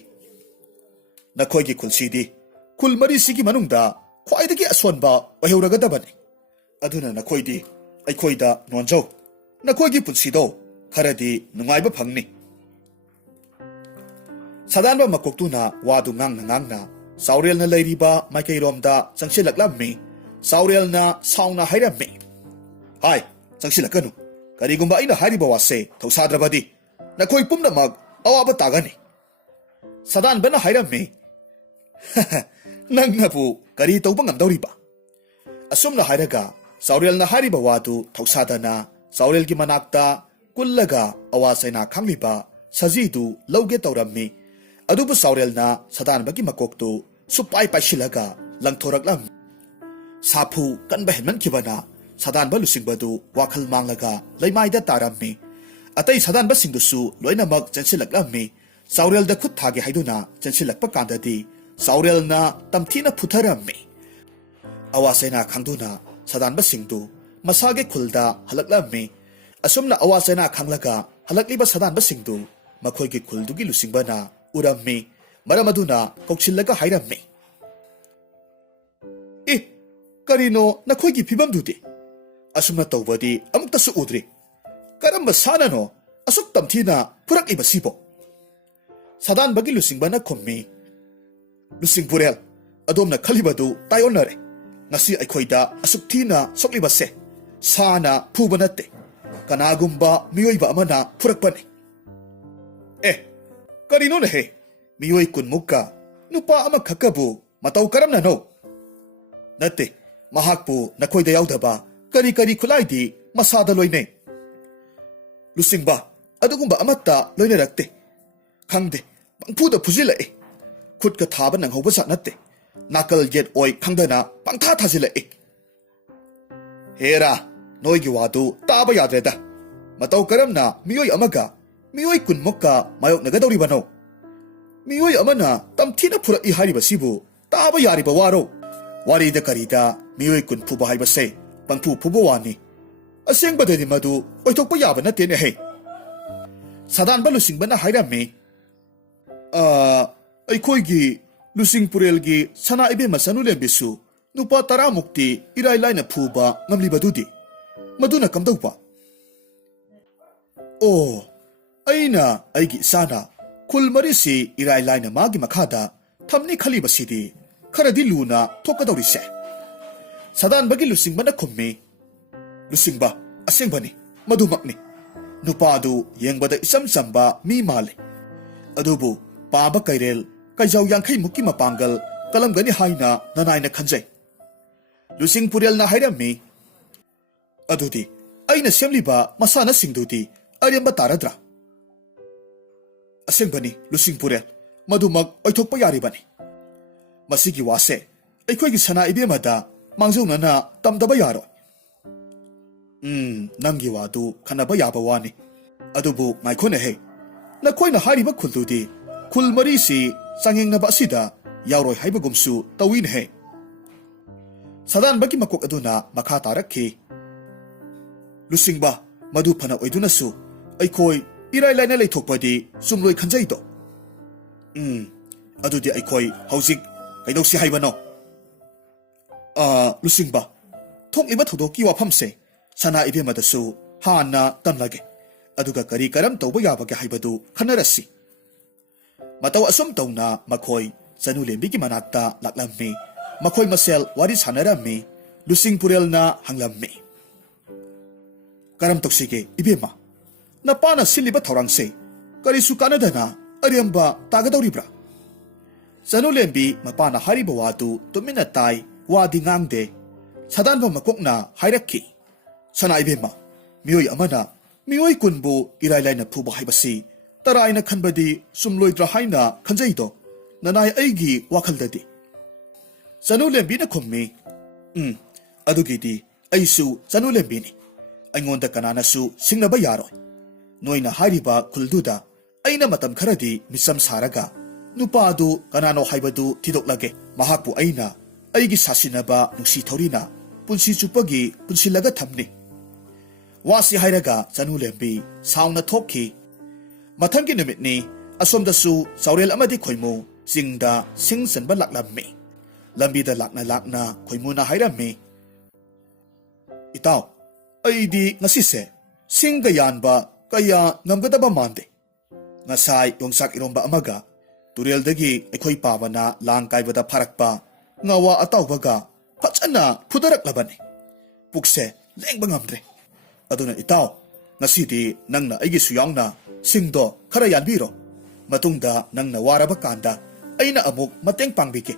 ꯅꯈꯣꯏꯒꯤ ꯈꯨꯜꯁꯤꯗꯤ ꯈꯨꯜ ꯃꯔꯤꯁꯤꯒꯤ ꯃꯅꯨꯡꯗ ꯈ꯭ꯋꯥꯏꯗꯒꯤ ꯑꯁꯣꯟꯕ ꯑꯣꯏꯍꯧꯔꯒꯗꯕꯅꯤ꯫ ꯑꯗꯨꯅ ꯅꯈꯣꯏꯗꯤ ꯑꯩꯈꯣꯏꯗ ꯅꯣꯟꯖꯧ, ꯅꯈꯣꯏꯒꯤ ꯄꯨꯟꯁꯤꯗꯣ ꯈꯔꯗꯤ ꯅꯨꯡꯉꯥꯏꯕ ꯐꯪꯅꯤ꯫ ꯁꯥꯗꯥꯟꯕ ꯃꯀꯣꯛꯇꯨꯅ ꯋꯥꯗꯨ ꯉꯥꯡꯅ ꯉꯥꯡꯅ ꯆꯥꯎꯔꯦꯜꯅ ꯂꯩꯔꯤꯕ ꯃꯥꯏꯀꯩꯔꯣꯝꯗ ꯆꯪꯁꯤꯜꯂꯛꯂꯝꯃꯤ꯫ ꯆꯥꯎꯔꯦꯜꯅ ꯁꯥꯎꯅ ꯍꯥꯏꯔꯝꯃꯤ, ꯍꯥꯏ, ꯆꯪꯁꯤꯜꯂꯛꯀꯅꯨ꯫ ꯀꯔꯤꯒꯨꯝꯕ ꯑꯩꯅ ꯍꯥꯏꯔꯤꯕ ꯋꯥꯁꯦ ꯊꯧꯁꯥꯗ꯭ꯔꯕꯗꯤ ꯅꯈꯣꯏ ꯄꯨꯝꯅꯃꯛ ꯑꯋꯥꯕ ꯇꯥꯒꯅꯤ꯫ ꯁꯥꯗꯥꯟꯕꯅ ꯍꯥꯏꯔꯝꯃꯤ, ꯅꯪꯅꯕꯨ ꯀꯔꯤ ꯇꯧꯕ ꯉꯝꯗꯧꯔꯤꯕ? ꯑꯁꯨꯝꯅ ꯍꯥꯏꯔꯒ ꯆꯥꯎꯔꯦꯜꯅ ꯍꯥꯏꯔꯤꯕ ꯋꯥꯗꯨ ꯊꯧꯁꯥꯗꯅ ꯆꯥꯎꯔꯦꯜꯒꯤ ꯃꯅꯥꯛꯇ ꯀꯨꯜꯂꯒ ꯑꯋꯥ ꯆꯩꯅꯥ ꯈꯥꯡꯂꯤꯕ ꯁꯖꯤꯗꯨ ꯂꯧꯒꯦ ꯇꯧꯔꯝꯃꯤ꯫ ꯑꯗꯨꯕꯨ ꯆꯥꯎꯔꯦꯜꯅ ꯁꯥꯗꯥꯟꯕꯒꯤ ꯃꯀꯣꯛꯇꯨ ꯁꯨꯄꯥꯏ ꯄꯥꯏꯁꯤꯜꯂꯒ ꯂꯪꯊꯣꯔꯛꯂꯝꯃꯤ꯫ ꯁꯥꯐꯨ ꯀꯟꯕ ꯍꯦꯟꯃꯟꯈꯤꯕꯅ ꯁꯥꯗꯥꯟꯕ ꯂꯨꯆꯤꯡꯕꯗꯨ ꯋꯥꯈꯜ ꯃꯥꯡꯂꯒ ꯂꯩꯃꯥꯏꯗ ꯇꯥꯔꯝꯃꯤ꯫ ꯑꯇꯩ ꯁꯥꯗꯥꯟꯕꯁꯤꯡꯗꯨꯁꯨ ꯂꯣꯏꯅꯃꯛ ꯆꯦꯟꯁꯤꯜꯂꯛꯂꯝꯃꯤ꯫ ꯆꯥꯎꯔꯦꯜꯗ ꯈꯨꯠ ꯊꯥꯒꯦ ꯍꯥꯏꯗꯨꯅ ꯆꯦꯟꯁꯤꯜꯂꯛꯄ ꯀꯥꯟꯗꯗꯤ ꯆꯥꯎꯔꯦꯜꯅ ꯇꯝꯊꯤꯅ ꯐꯨꯊꯔꯝꯃꯤ꯫ ꯑꯋꯥ ꯆꯩꯅꯥ ꯈꯥꯡꯗꯨꯅ ꯁꯥꯗꯥꯟꯕꯁꯤꯡꯗꯨ ꯃꯁꯥꯒꯤ ꯈꯨꯜꯗ ꯍꯜꯂꯛꯂꯝꯃꯤ꯫ ꯑꯁꯨꯝꯅ ꯑꯋꯥ ꯆꯩꯅꯥ ꯈꯥꯡꯂꯒ ꯍꯜꯂꯛꯂꯤꯕ ꯁꯥꯗꯥꯟꯕꯁꯤꯡꯗꯨ ꯃꯈꯣꯏꯒꯤ ꯈꯨꯜꯗꯨꯒꯤ ꯂꯨꯆꯤꯡꯕꯅ ꯎꯔꯝꯃꯤ꯫ ꯃꯔꯝ ꯑꯗꯨꯅ ꯀꯧꯁꯤꯜꯂꯒ ꯍꯥꯏꯔꯝꯃꯤ, ꯑꯦ, ꯀꯔꯤꯅꯣ ꯅꯈꯣꯏꯒꯤ ꯐꯤꯕꯝꯗꯨꯗꯤ? ꯑꯁꯨꯝꯅ ꯇꯧꯕꯗꯤ ꯑꯃꯨꯛꯇꯁꯨ ꯎꯗ꯭ꯔꯤ꯫ ꯀꯔꯝꯕ ꯁꯥꯅꯅꯣ ꯑꯁꯨꯛ ꯇꯝꯊꯤꯅ ꯐꯨꯔꯛꯂꯤꯕꯁꯤꯕꯣ? ꯁꯥꯗꯥꯟꯕꯒꯤ ꯂꯨꯆꯤꯡꯕꯅ ꯈꯨꯝꯃꯤ, ꯂꯨꯆꯤꯡ ꯄꯨꯔꯦꯜ, ꯑꯗꯣꯝꯅ ꯈꯜꯂꯤꯕꯗꯨ ꯇꯥꯏꯑꯣꯟꯅꯔꯦ꯫ ꯉꯁꯤ ꯑꯩꯈꯣꯏꯗ ꯑꯁꯨꯛ ꯊꯤꯅ ꯁꯣꯛꯂꯤꯕꯁꯦ ꯁꯥꯅ ꯐꯨꯕ ꯅꯠꯇꯦ, ꯀꯅꯥꯒꯨꯝꯕ ꯃꯤꯑꯣꯏꯕ ꯑꯃꯅ ꯐꯨꯔꯛꯄꯅꯤ꯫ ꯑꯦ, ꯀꯔꯤꯅꯣꯅꯦꯍꯦ? ꯃꯤꯑꯣꯏ 10ꯃꯨꯛꯀ ꯅꯨꯄꯥ ꯑꯃꯈꯛꯀꯕꯨ ꯃꯇꯧ ꯀꯔꯝꯅꯅꯣ? ꯅꯠꯇꯦ, ꯃꯍꯥꯛꯄꯨ ꯅꯈꯣꯏꯗ ꯌꯥꯎꯗꯕ ꯀꯔꯤ ꯀꯔꯤ ꯈꯨꯠꯂꯥꯏꯗꯤ ꯃꯁꯥꯗ ꯂꯣꯏꯅꯩ? ꯂꯨꯆꯤꯡꯕ, ꯑꯗꯨꯒꯨꯝꯕ ꯑꯃꯠꯇ ꯂꯣꯏꯅꯔꯛꯇꯦ꯫ ꯈꯪꯗꯦ, ꯄꯪꯐꯨꯗ ꯐꯨꯖꯤꯜꯂꯛꯏ꯫ ꯈꯨꯠꯀ ꯊꯥꯕ ꯅꯪꯍꯧꯕꯖꯥꯠ ꯅꯠꯇꯦ, ꯅꯥꯀꯜ ꯌꯦꯠ ꯑꯣꯏ ꯈꯪꯗꯅ ꯄꯪꯊꯥ ꯊꯥꯖꯤꯜꯂꯛꯏ꯫ ꯍꯦꯔꯥ, ꯅꯣꯏꯒꯤ ꯋꯥꯗꯨ ꯇꯥꯕ ꯌꯥꯗ꯭ꯔꯦꯗ꯫ ꯃꯇꯧ ꯀꯔꯝꯅ ꯃꯤꯑꯣꯏ ꯑꯃꯒ ꯃꯤꯑꯣꯏ 10ꯃꯨꯛꯀ ꯃꯥꯌꯣꯛꯅꯒꯗꯧꯔꯤꯕꯅꯣ? ꯃꯤꯑꯣꯏ ꯑꯃꯅ ꯇꯝꯊꯤꯅ ꯐꯨꯔꯛꯏ ꯍꯥꯏꯔꯤꯕꯁꯤꯕꯨ ꯇꯥꯕ ꯌꯥꯔꯤꯕ ꯋꯥꯔꯣ? ꯋꯥꯔꯤꯗ ꯀꯔꯤꯗ ꯃꯤꯑꯣꯏ 10 ꯐꯨꯕ ꯍꯥꯏꯕꯁꯦ ꯄꯪꯐꯨ ꯐꯨꯕ ꯋꯥꯅꯤ꯫ ꯑꯁꯦꯡꯕꯗꯗꯤ ꯃꯗꯨ ꯑꯣꯏꯊꯣꯛꯄ ꯌꯥꯕ ꯅꯠꯇꯦꯅꯦꯍꯦ꯫ ꯁꯥꯗꯥꯟꯕ ꯂꯨꯆꯤꯡꯕꯅ ꯍꯥꯏꯔꯝꯃꯤ, ꯑꯩꯈꯣꯏꯒꯤ ꯂꯨꯆꯤꯡ ꯄꯨꯔꯦꯜꯒꯤ ꯁꯅꯥ ꯏꯕꯦꯝꯃ ꯆꯅꯨꯂꯦꯝꯕꯤꯁꯨ ꯅꯨꯄꯥ 10ꯃꯨꯛꯇꯤ ꯏꯔꯥꯏ ꯂꯥꯏꯅ ꯐꯨꯕ ꯉꯝꯂꯤꯕꯗꯨꯗꯤ, ꯃꯗꯨꯅ ꯀꯝꯗꯧꯕ? ꯑꯣ, ꯑꯩꯅ ꯑꯩꯒꯤ ꯏꯆꯥꯅ ꯈꯨꯜ ꯃꯔꯤꯁꯤ ꯏꯔꯥꯏ ꯂꯥꯏꯅ ꯃꯥꯒꯤ ꯃꯈꯥꯗ ꯊꯝꯅꯤ ꯈꯜꯂꯤꯕꯁꯤꯗꯤ ꯈꯔꯗꯤ ꯂꯨꯅ ꯊꯣꯛꯀꯗꯧꯔꯤꯁꯦ꯫ ꯁꯥꯗꯥꯟꯕꯒꯤ ꯂꯨꯆꯤꯡꯕꯅ ꯈꯨꯝꯃꯤ, ꯂꯨꯆꯤꯡꯕ, ꯑꯁꯦꯡꯕꯅꯤ, ꯃꯗꯨꯃꯛꯅꯤ꯫ ꯅꯨꯄꯥꯗꯨ ꯌꯦꯡꯕꯗ ꯏꯆꯝ ꯆꯝꯕ ꯃꯤ ꯃꯥꯜꯂꯤ, ꯑꯗꯨꯕꯨ ꯄꯥꯕ ꯀꯩꯔꯦꯜ ꯀꯩꯖꯥꯎ 50ꯃꯨꯛꯀꯤ ꯃꯄꯥꯡꯒꯜ ꯀꯜꯂꯝꯒꯅꯤ ꯍꯥꯏꯅ ꯅꯅꯥꯏꯅ ꯈꯟꯖꯩ꯫ ꯂꯨꯆꯤꯡ ꯄꯨꯔꯦꯜꯅ ꯍꯥꯏꯔꯝꯃꯤ, ꯑꯗꯨꯗꯤ ꯑꯩꯅ ꯁꯦꯝꯂꯤꯕ ꯃꯁꯥꯟꯅꯁꯤꯡꯗꯨꯗꯤ ꯑꯔꯦꯝꯕ ꯇꯥꯔꯗ꯭ꯔꯥ? ꯑꯁꯦꯡꯕꯅꯤ ꯂꯨꯆꯤꯡ ꯄꯨꯔꯦꯜ, ꯃꯗꯨꯃꯛ ꯑꯣꯏꯊꯣꯛꯄ ꯌꯥꯔꯤꯕꯅꯤ꯫ ꯃꯁꯤꯒꯤ ꯋꯥꯁꯦ ꯑꯩꯈꯣꯏꯒꯤ ꯁꯅꯥ ꯏꯕꯦꯝꯃꯗ ꯃꯥꯡꯖꯧꯅꯅ ꯇꯝꯗꯕ ꯌꯥꯔꯣꯏ꯫ ꯅꯪꯒꯤ ꯋꯥꯗꯨ ꯈꯟꯅꯕ ꯌꯥꯕ ꯋꯥꯅꯤ꯫ ꯑꯗꯨꯕꯨ ꯉꯥꯏꯈꯣꯅꯦꯍꯦ, ꯅꯈꯣꯏꯅ ꯍꯥꯏꯔꯤꯕ ꯈꯨꯜꯗꯨꯗꯤ ꯈꯨꯜ ꯃꯔꯤꯁꯤ ꯆꯥꯡꯌꯦꯡꯅꯕ ꯑꯁꯤꯗ ꯌꯥꯎꯔꯣꯏ ꯍꯥꯏꯕꯒꯨꯝꯁꯨ ꯇꯧꯏꯅꯦꯍꯦ꯫ ꯁꯥꯗꯥꯟꯕꯒꯤ ꯃꯀꯣꯛ ꯑꯗꯨꯅ ꯃꯈꯥ ꯇꯥꯔꯛꯈꯤ, ꯂꯨꯆꯤꯡꯕ, ꯃꯗꯨ ꯐꯅ ꯑꯣꯏꯗꯨꯅꯁꯨ ꯑꯩꯈꯣꯏ ꯏꯔꯥꯏ ꯂꯥꯏꯅ ꯂꯩꯊꯣꯛꯄꯗꯤ ꯆꯨꯝꯂꯣꯏ ꯈꯟꯖꯩꯗꯣ꯫ ꯑꯗꯨꯗꯤ ꯑꯩꯈꯣꯏ ꯍꯧꯖꯤꯛ ꯀꯩꯗꯧꯁꯤ ꯍꯥꯏꯕꯅꯣ? ꯂꯨꯆꯤꯡꯕ, ꯊꯣꯛꯂꯤꯕ ꯊꯧꯗꯣꯛꯀꯤ ꯋꯥꯐꯝꯁꯦ ꯁꯅꯥ ꯏꯕꯦꯝꯃꯗꯁꯨ ꯍꯥꯟꯅ ꯇꯝꯂꯒꯦ, ꯑꯗꯨꯒ ꯀꯔꯤ ꯀꯔꯝ ꯇꯧꯕ ꯌꯥꯕꯒꯦ ꯍꯥꯏꯕꯗꯨ ꯈꯟꯅꯔꯁꯤ꯫ ꯃꯇꯧ ꯑꯁꯨꯝ ꯇꯧꯅ ꯃꯈꯣꯏ ꯆꯅꯨꯂꯦꯝꯕꯤꯒꯤ ꯃꯅꯥꯛꯇ ꯂꯥꯛꯂꯝꯃꯤ꯫ ꯃꯈꯣꯏ ꯃꯁꯦꯜ ꯋꯥꯔꯤ ꯁꯥꯟꯅꯔꯝꯃꯤ꯫ ꯂꯨꯆꯤꯡ ꯄꯨꯔꯦꯜꯅ ꯍꯪꯂꯝꯃꯤ, ꯀꯔꯝ ꯇꯧꯁꯤꯒꯦ ꯏꯕꯦꯝꯃ? ꯅꯄꯥꯅ ꯁꯤꯜꯂꯤꯕ ꯊꯧꯔꯥꯡꯁꯦ ꯀꯔꯤꯁꯨ ꯀꯥꯟꯅꯗꯅ ꯑꯔꯦꯝꯕ ꯇꯥꯒꯗꯧꯔꯤꯕ꯭ꯔꯥ? ꯆꯅꯨꯂꯦꯝꯕꯤ ꯃꯄꯥꯅ ꯍꯥꯏꯔꯤꯕ ꯋꯥꯗꯨ ꯇꯨꯃꯤꯟꯅ ꯇꯥꯏ, ꯋꯥꯗꯤ ꯉꯥꯡꯗꯦ꯫ ꯁꯥꯗꯥꯟꯕ ꯃꯀꯣꯛꯅ ꯍꯥꯏꯔꯛꯈꯤ, ꯁꯅꯥ ꯏꯕꯦꯝꯃ, ꯃꯤꯑꯣꯏ ꯑꯃꯅ ꯃꯤꯑꯣꯏ 10ꯕꯨ ꯏꯔꯥꯏ ꯂꯥꯏꯅ ꯐꯨꯕ ꯍꯥꯏꯕꯁꯤ ꯇꯔꯥꯏꯅ ꯈꯟꯕꯗꯤ ꯆꯨꯝꯂꯣꯏꯗ꯭ꯔꯥ ꯍꯥꯏꯅ ꯈꯟꯖꯩꯗꯣ, ꯅꯅꯥꯏ ꯑꯩꯒꯤ ꯋꯥꯈꯜꯗꯗꯤ꯫ ꯆꯅꯨꯂꯦꯝꯕꯤꯅ ꯈꯨꯝꯃꯤ, ꯑꯗꯨꯒꯤꯗꯤ ꯑꯩꯁꯨ ꯆꯅꯨꯂꯦꯝꯕꯤꯅꯤ꯫ ꯑꯩꯉꯣꯟꯗ ꯀꯅꯥꯅꯁꯨ ꯁꯤꯡꯅꯕ ꯌꯥꯔꯣꯏ꯫ ꯅꯣꯏꯅ ꯍꯥꯏꯔꯤꯕ ꯈꯨꯜꯗꯨꯗ ꯑꯩꯅ ꯃꯇꯝ ꯈꯔꯗꯤ ꯃꯤꯆꯝ ꯁꯥꯔꯒ ꯅꯨꯄꯥ ꯑꯗꯨ ꯀꯅꯥꯅꯣ ꯍꯥꯏꯕꯗꯨ ꯊꯤꯗꯣꯛꯂꯒꯦ꯫ ꯃꯍꯥꯛꯄꯨ ꯑꯩꯅ ꯑꯩꯒꯤ ꯁꯥꯁꯤꯟꯅꯕ ꯅꯨꯡꯁꯤ ꯊꯧꯔꯤꯅ ꯄꯨꯟꯁꯤ ꯆꯨꯞꯄꯒꯤ ꯄꯨꯟꯁꯤꯜꯂꯒ ꯊꯝꯅꯤ꯫ ꯋꯥꯁꯤ ꯍꯥꯏꯔꯒ ꯆꯅꯨꯂꯦꯝꯕꯤ ꯁꯥꯎꯅ ꯊꯣꯛꯈꯤ꯫ ꯃꯊꯪꯒꯤ ꯅꯨꯃꯤꯠꯅꯤ ꯑꯁꯣꯝꯗꯁꯨ ꯆꯥꯎꯔꯦꯜ ꯑꯃꯗꯤ ꯈꯣꯏꯃꯨ ꯆꯤꯡꯗ ꯁꯤꯡ ꯆꯟꯕ ꯂꯥꯛꯂꯝꯃꯤ ꯂꯝꯕꯤꯗ ꯂꯥꯛꯅ ꯂꯥꯛꯅ ꯈꯣꯏꯃꯨꯅ ꯍꯥꯏꯔꯝꯃꯤ ꯏꯇꯥꯎ ꯑꯩꯗꯤ ꯉꯁꯤꯁꯦ ꯁꯤꯡꯒ ꯌꯥꯟꯕ ꯀꯌꯥ ꯉꯝꯒꯗꯕ ꯃꯥꯟꯗꯦ ꯉꯁꯥꯏ ꯌꯣꯡꯆꯥꯛ ꯏꯔꯣꯝꯕ ꯑꯃꯒ ꯇꯨꯔꯦꯜꯗꯒꯤ ꯑꯩꯈꯣꯏ ꯄꯥꯕꯅ ꯂꯥꯡ ꯀꯥꯏꯕꯗ ꯐꯥꯔꯛꯄ ꯉꯥꯋꯥ ꯑꯇꯥꯎꯕꯒ ꯐꯖꯅ ꯐꯨꯗꯔꯛꯂꯕꯅꯤ ꯄꯨꯛꯁꯦ ꯂꯦꯡꯕ ꯉꯝꯗ꯭ꯔꯦ ꯑꯗꯨꯅ ꯏꯇꯥꯎ ꯉꯁꯤꯗꯤ ꯅꯪꯅ ꯑꯩꯒꯤꯁꯨ ꯌꯥꯎꯅ ꯁꯤꯡꯗꯣ ꯈꯔ ꯌꯥꯟꯕꯤꯔꯣ ꯃꯇꯨꯡꯗ ꯅꯪꯅ ꯋꯥꯔꯕ ꯀꯥꯟꯗ ꯑꯩꯅ ꯑꯃꯨꯛ ꯃꯇꯦꯡ ꯄꯥꯡꯕꯤꯒꯦ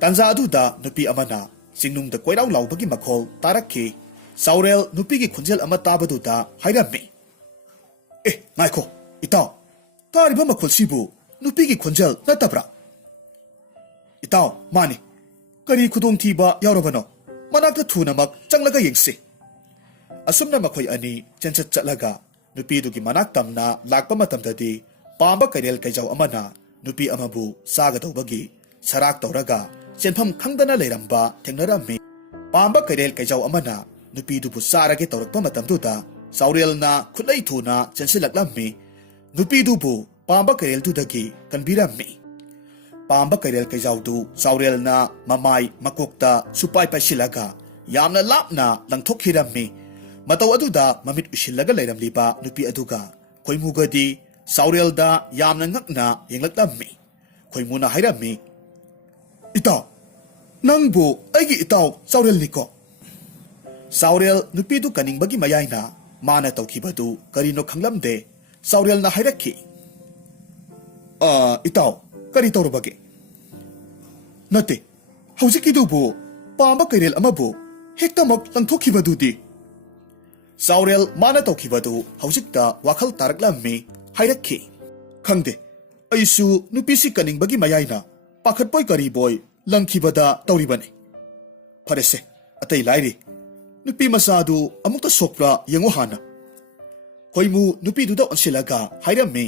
ꯇꯥꯟꯖꯥ ꯑꯗꯨꯗ ꯅꯨꯄꯤ ꯑꯃꯅ ꯆꯤꯡꯅꯨꯡꯗ ꯀꯣꯏꯔꯥꯎ ꯂꯥꯎꯕꯒꯤ ꯃꯈꯣꯜ ꯇꯥꯔꯛꯈꯤ ꯆꯥꯎꯔꯦꯜ ꯅꯨꯄꯤꯒꯤ ꯈꯣꯟꯖꯦꯜ ꯑꯃ ꯇꯥꯕꯗꯨꯗ ꯍꯥꯏꯔꯝꯃꯤ ꯉꯥꯏꯈꯣ ꯏꯇꯥꯎ ꯇꯥꯔꯤꯕ ꯃꯈꯣꯜꯁꯤꯕꯨ ꯅꯨꯄꯤꯒꯤ ꯈꯣꯟꯖꯦꯜ ꯅꯠꯇꯕ꯭ꯔꯥ ꯏꯇꯥꯎ ꯃꯥꯅꯤ ꯀꯔꯤ ꯈꯨꯗꯣꯡꯊꯤꯕ ꯌꯥꯎꯔꯕꯅꯣ ꯃꯅꯥꯛꯇ ꯊꯨꯅꯃꯛ ꯆꯪꯂꯒ ꯌꯦꯡꯁꯤ ꯑꯁꯨꯝꯅ ꯃꯈꯣꯏ ꯑꯅꯤ ꯆꯦꯟꯆꯠ ꯆꯠꯂꯒ ꯅꯨꯄꯤꯗꯨꯒꯤ ꯃꯅꯥꯛ ꯇꯝꯅ ꯂꯥꯛꯄ ꯃꯇꯝꯗꯗꯤ ꯄꯥꯝꯕ ꯀꯩꯔꯦꯜ ꯀꯩꯖꯥꯎ ꯑꯃꯅ ꯅꯨꯄꯤ ꯑꯃꯕꯨ ꯆꯥꯒꯗꯧꯕꯒꯤ ꯁꯔꯥꯛ ꯇꯧꯔꯒ ꯆꯦꯟꯐꯝ ꯈꯪꯗꯅ ꯂꯩꯔꯝꯕ ꯊꯦꯡꯅꯔꯝꯃꯤ ꯄꯥꯝꯕ ꯀꯩꯔꯦꯜ ꯀꯩꯖꯥꯎ ꯑꯃꯅ ꯅꯨꯄꯤꯗꯨꯕꯨ ꯆꯥꯔꯒꯦ ꯇꯧꯔꯛꯄ ꯃꯇꯝꯗꯨꯗ ꯆꯥꯎꯔꯦꯜꯅ ꯈꯨꯠꯂꯩ ꯊꯨꯅ ꯆꯦꯟꯁꯤꯜꯂꯛꯂꯝꯃꯤ ꯅꯨꯄꯤꯗꯨꯕꯨ ꯄꯥꯝꯕ ꯀꯩꯔꯦꯜꯗꯨꯗꯒꯤ ꯀꯟꯕꯤꯔꯝꯃꯤ ꯄꯥꯝꯕ ꯀꯩꯔꯦꯜ ꯀꯩꯖꯥꯎꯗꯨ ꯆꯥꯎꯔꯦꯜꯅ ꯃꯃꯥꯏ ꯃꯀꯣꯛꯇ ꯁꯨꯄꯥꯏ ꯄꯥꯏꯁꯤꯜꯂꯒ ꯌꯥꯝꯅ ꯂꯥꯞꯅ ꯂꯪꯊꯣꯛꯈꯤꯔꯝꯃꯤ ꯃꯇꯧ ꯑꯗꯨꯗ ꯃꯃꯤꯠ ꯎꯏꯁꯤꯜꯂꯒ ꯂꯩꯔꯝꯂꯤꯕ ꯅꯨꯄꯤ ꯑꯗꯨꯒ ꯈꯣꯏꯃꯨꯒꯗꯤ ꯆꯥꯎꯔꯦꯜꯗ ꯌꯥꯝꯅ ꯉꯛꯅ ꯌꯦꯡꯂꯛꯂꯝꯃꯤ ꯈꯣꯏꯃꯨꯅ ꯍꯥꯏꯔꯝꯃꯤ ꯏꯇꯥꯎ ꯅꯪꯕꯨ ꯑꯩꯒꯤ ꯏꯇꯥꯎ ꯆꯥꯎꯔꯦꯜꯅꯤꯀꯣ ꯆꯥꯎꯔꯦꯜ ꯅꯨꯄꯤꯗꯨ ꯀꯅꯤꯡꯕꯒꯤ ꯃꯌꯥꯏꯅ ꯃꯥꯅ ꯇꯧꯈꯤꯕꯗꯨ ꯀꯔꯤꯅꯣ ꯈꯪꯂꯝꯗꯦ ꯆꯥꯎꯔꯦꯜꯅ ꯍꯥꯏꯔꯛꯈꯤ ꯏꯇꯥꯎ ꯀꯔꯤ ꯇꯧꯔꯕꯒꯦ ꯅꯠꯇꯦ ꯍꯧꯖꯤꯛꯀꯤꯗꯨꯕꯨ ꯄꯥꯝꯕ ꯀꯩꯔꯦꯜ ꯑꯃꯕꯨ ꯍꯦꯛꯇꯃꯛ ꯂꯪꯊꯣꯛꯈꯤꯕꯗꯨꯗꯤ ꯆꯥꯎꯔꯦꯜ ꯃꯥꯅ ꯇꯧꯈꯤꯕꯗꯨ ꯍꯧꯖꯤꯛꯇ ꯋꯥꯈꯜ ꯇꯥꯔꯛꯂꯝꯃꯤ ꯍꯥꯏꯔꯛꯈꯤ ꯈꯪꯗꯦ ꯑꯩꯁꯨ ꯅꯨꯄꯤꯁꯤ ꯀꯅꯤꯡꯕꯒꯤ ꯃꯌꯥꯏꯅ ꯄꯥꯈꯠꯄꯣꯏ ꯀꯔꯤꯕꯣꯏ ꯂꯪꯈꯤꯕꯗ ꯇꯧꯔꯤꯕꯅꯤ ꯐꯔꯦꯁꯦ ꯑꯇꯩ ꯂꯥꯏꯔꯤ ꯅꯨꯄꯤ ꯃꯆꯥꯗꯨ ꯑꯃꯨꯛꯇ ꯁꯣꯛꯄ꯭ꯔꯥ ꯌꯦꯡꯉꯨ ꯍꯥꯟꯅ ꯈꯣꯏꯃꯨ ꯅꯨꯄꯤꯗꯨꯗ ꯑꯣꯟꯁꯤꯜꯂꯒ ꯍꯥꯏꯔꯝꯃꯤ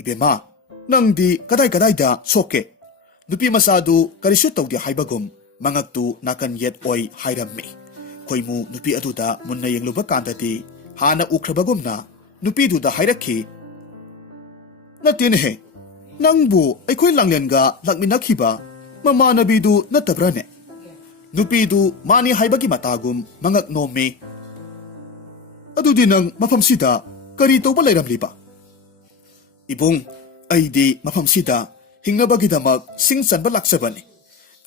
ꯏꯕꯦꯝꯃ ꯅꯪꯗꯤ ꯀꯗꯥꯏꯗ ꯁꯣꯛꯀꯦ ꯅꯨꯄꯤ ꯃꯆꯥꯗꯨ ꯀꯔꯤꯁꯨ ꯇꯧꯗꯦ ꯍꯥꯏꯕꯒꯨꯝ ꯃꯉꯛꯇꯨ ꯅꯥꯀꯟ ꯌꯦꯠ ꯑꯣꯏ ꯍꯥꯏꯔꯝꯃꯤ ꯈꯣꯏꯃꯨ ꯅꯨꯄꯤ ꯑꯗꯨꯗ ꯃꯨꯟꯅ ꯌꯦꯡꯂꯨꯕ ꯀꯥꯟꯗꯗꯤ ꯍꯥꯟꯅ ꯎꯈ꯭ꯔꯕꯒꯨꯝꯅ ꯅꯨꯄꯤꯗꯨꯗ ꯍꯥꯏꯔꯛꯈꯤ ꯅꯠꯇꯦꯅꯦꯍꯦ ꯅꯪꯕꯨ ꯑꯩꯈꯣꯏ ꯂꯥꯡꯂꯦꯟꯒ ꯂꯥꯛꯃꯤꯟꯅꯈꯤꯕ ꯃꯃꯥꯟꯅꯕꯤꯗꯨ ꯅꯠꯇꯕ꯭ꯔꯥꯅꯦ ꯅꯨꯄꯤꯗꯨ ꯃꯥꯅꯤ ꯍꯥꯏꯕꯒꯤ ꯃꯇꯥꯒꯨꯝ ꯃꯉꯛ ꯅꯣꯝꯃꯤ ꯑꯗꯨꯗꯤ ꯅꯪ ꯃꯐꯝꯁꯤꯗ ꯀꯔꯤ ꯇꯧꯕ ꯂꯩꯔꯝꯂꯤꯕ ꯏꯕꯨꯡ ꯑꯩꯗꯤ ꯃꯐꯝꯁꯤꯗ ꯍꯤꯡꯅꯕꯒꯤꯗꯃꯛ ꯁꯤꯡ ꯆꯟꯕ ꯂꯥꯛꯆꯕꯅꯤ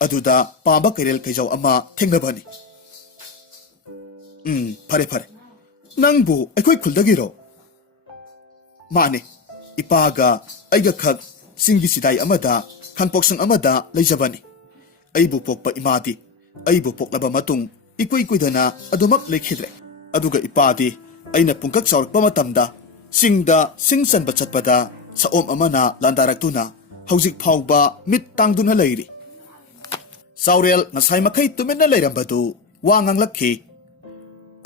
ꯑꯗꯨꯗ ꯄꯥꯝꯕ ꯀꯩꯔꯦꯜ ꯀꯩꯖꯥꯎ ꯑꯃ ꯊꯦꯡꯅꯕꯅꯤ ꯐꯔꯦ ꯐꯔꯦ ꯅꯪꯕꯨ ꯑꯩꯈꯣꯏ ꯈꯨꯜꯗꯒꯤꯔꯣ ꯃꯥꯅꯦ ꯏꯄꯥꯒ ꯑꯩꯒ ꯈꯛ ꯆꯤꯡꯒꯤ ꯆꯤꯗꯥꯏ ꯑꯃꯗ ꯈꯥꯡꯄꯣꯛꯁꯪ ꯑꯃꯗ ꯂꯩꯖꯕꯅꯤ ꯑꯩꯕꯨ ꯄꯣꯛꯄ ꯏꯃꯥꯗꯤ ꯑꯩꯕꯨ ꯄꯣꯛꯂꯕ ꯃꯇꯨꯡ ꯏꯀꯨꯏ ꯀꯨꯏꯗꯅ ꯑꯗꯨꯃꯛ ꯂꯩꯈꯤꯗ꯭ꯔꯦ ꯑꯗꯨꯒ ꯏꯄꯥꯗꯤ ꯑꯩꯅ ꯄꯨꯡꯀꯛ ꯆꯥꯎꯔꯛꯄ ꯃꯇꯝꯗ ꯆꯤꯡꯗ ꯁꯤꯡ ꯆꯟꯕ ꯆꯠꯄꯗ ꯁꯑꯣꯝ ꯑꯃꯅ ꯂꯥꯟꯗꯥꯔꯛꯇꯨꯅ ꯍꯧꯖꯤꯛ ꯐꯥꯎꯕ ꯃꯤꯠ ꯇꯥꯡꯗꯨꯅ ꯂꯩꯔꯤ ꯆꯥꯎꯔꯦꯜ ꯉꯁꯥꯏ ꯃꯈꯩ ꯇꯨꯃꯤꯟꯅ ꯂꯩꯔꯝꯕꯗꯨ ꯋꯥ ꯉꯥꯡꯂꯛꯈꯤ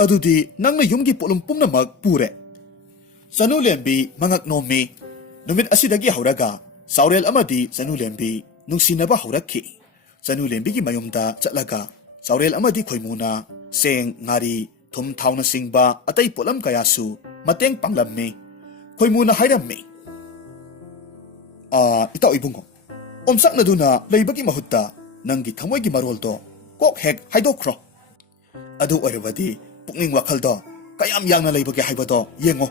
ꯑꯗꯨꯗꯤ ꯅꯪꯅ ꯌꯨꯝꯒꯤ ꯄꯣꯠꯂꯨꯝ ꯄꯨꯝꯅꯃꯛ ꯄꯨꯔꯦ ꯆꯅꯨꯂꯦꯝꯕꯤ ꯃꯉꯛ ꯅꯣꯝꯃꯤ ꯅꯨꯃꯤꯠ ꯑꯁꯤꯗꯒꯤ ꯍꯧꯔꯒ ꯆꯥꯎꯔꯦꯜ ꯑꯃꯗꯤ ꯆꯅꯨꯂꯦꯝꯕꯤ ꯅꯨꯡꯁꯤꯅꯕ ꯍꯧꯔꯛꯈꯤ ꯆꯅꯨꯂꯦꯝꯕꯤꯒꯤ ꯃꯌꯨꯝꯗ ꯆꯠꯂꯒ ꯆꯥꯎꯔꯦꯜ ꯑꯃꯗꯤ ꯈꯣꯏꯃꯨꯅ ꯆꯦꯡ ꯉꯥꯔꯤ ꯊꯨꯝ ꯊꯥꯎꯅꯆꯤꯡꯕ ꯑꯇꯩ ꯄꯣꯠꯂꯝ ꯀꯌꯥꯁꯨ ꯃꯇꯦꯡ ꯄꯥꯡꯂꯝꯃꯤ ꯈꯣꯏꯃꯨꯅ ꯍꯥꯏꯔꯝꯃꯤ ꯏꯇꯥꯎ ꯏꯕꯨꯡꯉꯣ ꯑꯣꯝꯆꯥꯛꯅꯗꯨꯅ ꯂꯩꯕꯒꯤ ꯃꯍꯨꯠꯇ ꯅꯪꯒꯤ ꯊꯃꯣꯏꯒꯤ ꯃꯔꯣꯜꯗꯣ ꯀꯣꯛ ꯍꯦꯛ ꯍꯥꯏꯗꯣꯛꯈ꯭ꯔꯣ ꯑꯗꯨ ꯑꯣꯏꯔꯕꯗꯤ ꯄꯨꯛꯅꯤꯡ ꯋꯥꯈꯜꯗꯣ ꯀꯌꯥꯝ ꯌꯥꯡꯅ ꯂꯩꯕꯒꯦ ꯍꯥꯏꯕꯗꯣ ꯌꯦꯡꯉꯣ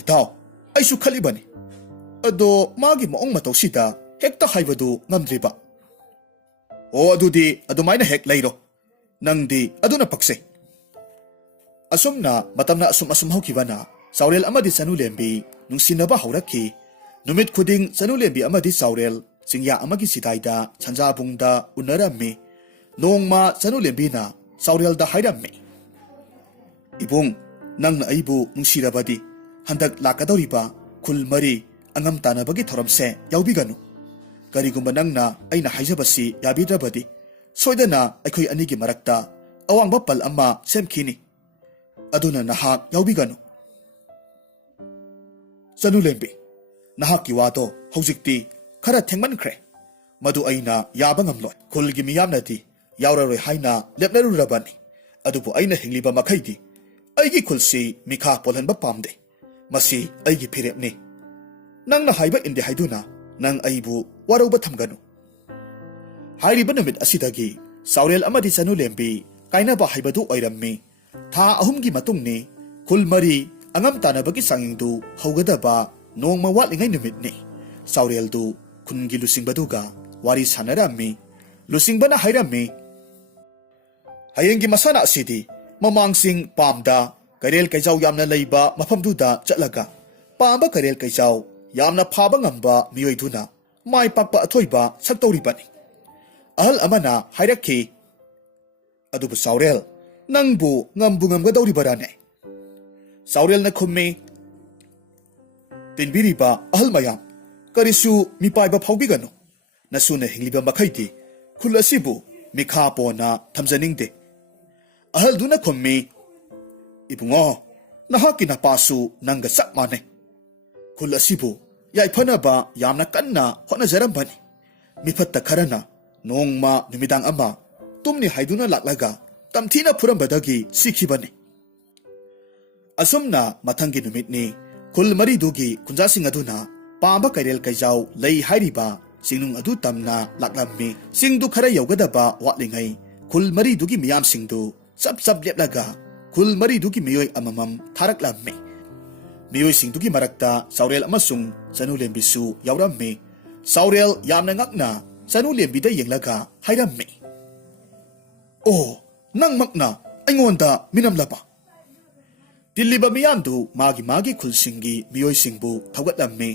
ꯏꯇꯥꯎ ꯑꯩꯁꯨ ꯈꯜꯂꯤꯕꯅꯤ ꯑꯗꯣ ꯃꯥꯒꯤ ꯃꯑꯣꯡ ꯃꯇꯧꯁꯤꯗ ꯍꯦꯛꯇ ꯍꯥꯏꯕꯗꯨ ꯉꯝꯗ꯭ꯔꯤꯕ ꯑꯗꯨꯗꯤ ꯑꯗꯨꯃꯥꯏꯅ ꯍꯦꯛ ꯂꯩꯔꯣ ꯅꯪꯗꯤ ꯑꯗꯨꯅ ꯄꯛꯆꯩ ꯑꯁꯨꯝꯅ ꯃꯇꯝꯅ ꯑꯁꯨꯝ ꯍꯧꯈꯤꯕꯅ ꯆꯥꯎꯔꯦꯜ ꯑꯃꯗꯤ ꯆꯅꯨꯂꯦꯝꯕꯤ ꯅꯨꯡꯁꯤꯅꯕ ꯍꯧꯔꯛꯈꯤ ꯅꯨꯃꯤꯠ ꯈꯨꯗꯤꯡ ꯆꯅꯨꯂꯦꯝꯕꯤ ꯑꯃꯗꯤ ꯆꯥꯎꯔꯦꯜ ꯆꯤꯡꯌꯥ ꯑꯃꯒꯤ ꯆꯤꯗꯥꯏꯗ ꯁꯟꯖꯥꯕꯨꯡꯗ ꯎꯅꯔꯝꯃꯤ ꯅꯣꯡꯃ ꯆꯅꯨꯂꯦꯝꯕꯤꯅ ꯆꯥꯎꯔꯦꯜꯗ ꯍꯥꯏꯔꯝꯃꯤ ꯏꯕꯨꯡ ꯅꯪꯅ ꯑꯩꯕꯨ ꯅꯨꯡꯁꯤꯔꯕꯗꯤ ꯍꯟꯗꯛ ꯂꯥꯛꯀꯗꯧꯔꯤꯕ ꯈꯨꯜ ꯃꯔꯤ ꯑꯉꯝ ꯇꯥꯟꯅꯕꯒꯤ ꯊꯧꯔꯝꯁꯦ ꯌꯥꯎꯕꯤꯒꯅꯨ ꯀꯔꯤꯒꯨꯝꯕ ꯅꯪꯅ ꯑꯩꯅ ꯍꯥꯏꯖꯕꯁꯤ ꯌꯥꯕꯤꯗ꯭ꯔꯕꯗꯤ ꯁꯣꯏꯗꯅ ꯑꯩꯈꯣꯏ ꯑꯅꯤꯒꯤ ꯃꯔꯛꯇ ꯑꯋꯥꯡꯕ ꯄꯜ ꯑꯃ ꯁꯦꯝꯈꯤꯅꯤ ꯑꯗꯨꯅ ꯅꯍꯥꯛ ꯌꯥꯎꯕꯤꯒꯅꯨ ꯆꯅꯨꯂꯦꯝꯕꯤ ꯅꯍꯥꯛꯀꯤ ꯋꯥꯗꯣ ꯍꯧꯖꯤꯛꯇꯤ ꯈꯔ ꯊꯦꯡꯃꯟꯈ꯭ꯔꯦ ꯃꯗꯨ ꯑꯩꯅ ꯌꯥꯕ ꯉꯝꯂꯣꯏ ꯈꯨꯜꯒꯤ ꯃꯤꯌꯥꯝꯅꯗꯤ ꯌꯥꯎꯔꯔꯣꯏ ꯍꯥꯏꯅ ꯂꯦꯞꯅꯔꯨꯔꯕꯅꯤ ꯑꯗꯨꯕꯨ ꯑꯩꯅ ꯍꯤꯡꯂꯤꯕ ꯃꯈꯩꯗꯤ ꯑꯩꯒꯤ ꯈꯨꯜꯁꯤ ꯃꯤꯈꯥ ꯄꯣꯜꯍꯟꯕ ꯄꯥꯝꯗꯦ ꯃꯁꯤ ꯑꯩꯒꯤ ꯐꯤꯔꯦꯞꯅꯤ ꯅꯪꯅ ꯍꯥꯏꯕ ꯏꯟꯗꯦ ꯍꯥꯏꯗꯨꯅ ꯅꯪ ꯑꯩꯕꯨ ꯋꯥꯔꯧꯕ ꯊꯝꯒꯅꯨ ꯍꯥꯏꯔꯤꯕ ꯅꯨꯃꯤꯠ ꯑꯁꯤꯗꯒꯤ ꯁꯥꯎꯔꯦꯜ ꯑꯃꯗꯤ ꯆꯅꯨꯂꯦꯝꯕꯤ ꯀꯥꯏꯅꯕ ꯍꯥꯏꯕꯗꯨ ꯑꯣꯏꯔꯝꯃꯤ ꯊꯥ 3ꯒꯤ ꯃꯇꯨꯡꯅꯤ ꯈꯨꯜ 4 ꯑꯉꯝ ꯇꯥꯅꯕꯒꯤ ꯆꯥꯡꯌꯦꯡꯗꯨ ꯍꯧꯒꯗꯕ ꯅꯣꯡꯃ ꯋꯥꯠꯂꯤꯉꯩ ꯅꯨꯃꯤꯠꯅꯤ ꯁꯥꯎꯔꯦꯜꯗꯨ ꯈꯨꯟꯒꯤ ꯂꯨꯆꯤꯡꯕꯗꯨꯒ ꯋꯥꯔꯤ ꯁꯥꯅꯔꯝꯃꯤ ꯂꯨꯆꯤꯡꯕꯅ ꯍꯥꯏꯔꯝꯃꯤ ꯍꯌꯦꯡꯒꯤ ꯃꯁꯥꯟꯅ ꯑꯁꯤꯗꯤ ꯃꯃꯥꯡꯁꯤꯡ ꯄꯥꯝꯗ ꯀꯩꯔꯦꯜ ꯀꯩꯖꯥꯎ ꯌꯥꯝꯅ ꯂꯩꯕ ꯃꯐꯝꯗꯨꯗ ꯆꯠꯂꯒ ꯄꯥꯝꯕ ꯀꯩꯔꯦꯜ ꯀꯩꯖꯥꯎ ꯌꯥꯝꯅ ꯐꯥꯕ ꯉꯝꯕ ꯃꯤꯑꯣꯏꯗꯨꯅ ꯃꯥꯏ ꯄꯥꯛꯄ ꯑꯊꯣꯏꯕ ꯁꯛꯇꯧꯔꯤꯕꯅꯤ ꯑꯍꯜ ꯑꯃꯅ ꯍꯥꯏꯔꯛꯈꯤ ꯑꯗꯨꯕꯨ ꯁꯥꯎꯔꯦꯜ ꯅꯪꯕꯨ ꯉꯝꯕꯨ ꯉꯝꯒꯗꯧꯔꯤꯕꯔꯥꯅꯦ ꯁꯥꯎꯔꯦꯜꯅ ꯈꯨꯝꯃꯤ ꯇꯤꯟꯕꯤꯔꯤꯕ ꯑꯍꯜ ꯃꯌꯥꯝ ꯀꯔꯤꯁꯨ ꯃꯤꯄꯥꯏꯕ ꯐꯥꯎꯕꯤꯒꯅꯨ ꯅꯁꯨꯅ ꯍꯤꯡꯂꯤꯕ ꯃꯈꯩꯗꯤ ꯈꯨꯜ ꯑꯁꯤꯕꯨ ꯃꯤꯈꯥ ꯄꯣꯟꯅ ꯊꯝꯖꯅꯤꯡꯗꯦ ꯑꯍꯜꯗꯨꯅ ꯈꯨꯝꯃꯤ ꯏꯕꯨꯡꯉꯣ ꯅꯍꯥꯛꯀꯤ ꯅꯄꯥꯁꯨ ꯅꯪꯒ ꯆꯞ ꯃꯥꯟꯅꯩ ꯈꯨꯜ ꯑꯁꯤꯕꯨ ꯌꯥꯏꯐꯅꯕ ꯌꯥꯝꯅ ꯀꯟꯅ ꯍꯣꯠꯅꯖꯔꯝꯕꯅꯤ ꯃꯤꯐꯠꯇ ꯈꯔꯅ ꯅꯣꯡꯃ ꯅꯨꯃꯤꯗꯥꯡ ꯑꯃ ꯇꯨꯝꯅꯤ ꯍꯥꯏꯗꯨꯅ ꯂꯥꯛꯂꯒ ꯇꯝꯊꯤꯅ ꯐꯨꯔꯝꯕꯗꯒꯤ ꯁꯤꯈꯤꯕꯅꯤ ꯑꯁꯨꯝꯅ ꯃꯊꯪꯒꯤ ꯅꯨꯃꯤꯠꯅꯤ ꯈꯨꯜ 4ꯗꯨꯒꯤ ꯈꯨꯟꯖꯥꯁꯤꯡ ꯑꯗꯨꯅ ꯄꯥꯝꯕ ꯀꯩꯔꯦꯜ ꯀꯩꯖꯥꯎ ꯂꯩ ꯍꯥꯏꯔꯤꯕ ꯆꯤꯡꯅꯨꯡ ꯑꯗꯨ ꯇꯝꯅ ꯂꯥꯛꯂꯝꯃꯤ ꯆꯤꯡꯗꯨ ꯈꯔ ꯌꯧꯒꯗꯕ ꯋꯥꯠꯂꯤꯉꯩ ꯈꯨꯜ 4ꯗꯨꯒꯤ ꯃꯤꯌꯥꯝꯁꯤꯡꯗꯨ ꯆꯞ ꯆꯞ ꯂꯦꯞꯂꯒ ꯈꯨꯜ 4ꯗꯨꯒꯤ ꯃꯤꯑꯣꯏ ꯑꯃꯃꯝ ꯊꯥꯔꯛꯂꯝꯃꯤ ꯃꯤꯑꯣꯏꯁꯤꯡꯗꯨꯒꯤ ꯃꯔꯛꯇ ꯁꯥꯎꯔꯦꯜ ꯑꯃꯁꯨꯡ ꯆꯅꯨꯂꯦꯝꯕꯤꯁꯨ ꯌꯥꯎꯔꯝꯃꯤ ꯁꯥꯎꯔꯦꯜ ꯌꯥꯝꯅ ꯉꯛꯅ ꯆꯅꯨꯂꯦꯝꯕꯤꯗ ꯌꯦꯡꯂꯒ ꯍꯥꯏꯔꯝꯃꯤ ꯑꯣ ꯅꯪꯃꯛꯅ ꯑꯩꯉꯣꯟꯗ ꯃꯤꯅꯝꯂꯕ ꯇꯤꯜꯂꯤꯕ ꯃꯤꯌꯥꯝꯗꯨ ꯃꯥꯒꯤ ꯃꯥꯒꯤ ꯈꯨꯜꯁꯤꯡꯒꯤ ꯃꯤꯑꯣꯏꯁꯤꯡꯕꯨ ꯊꯧꯒꯠꯂꯝꯃꯤ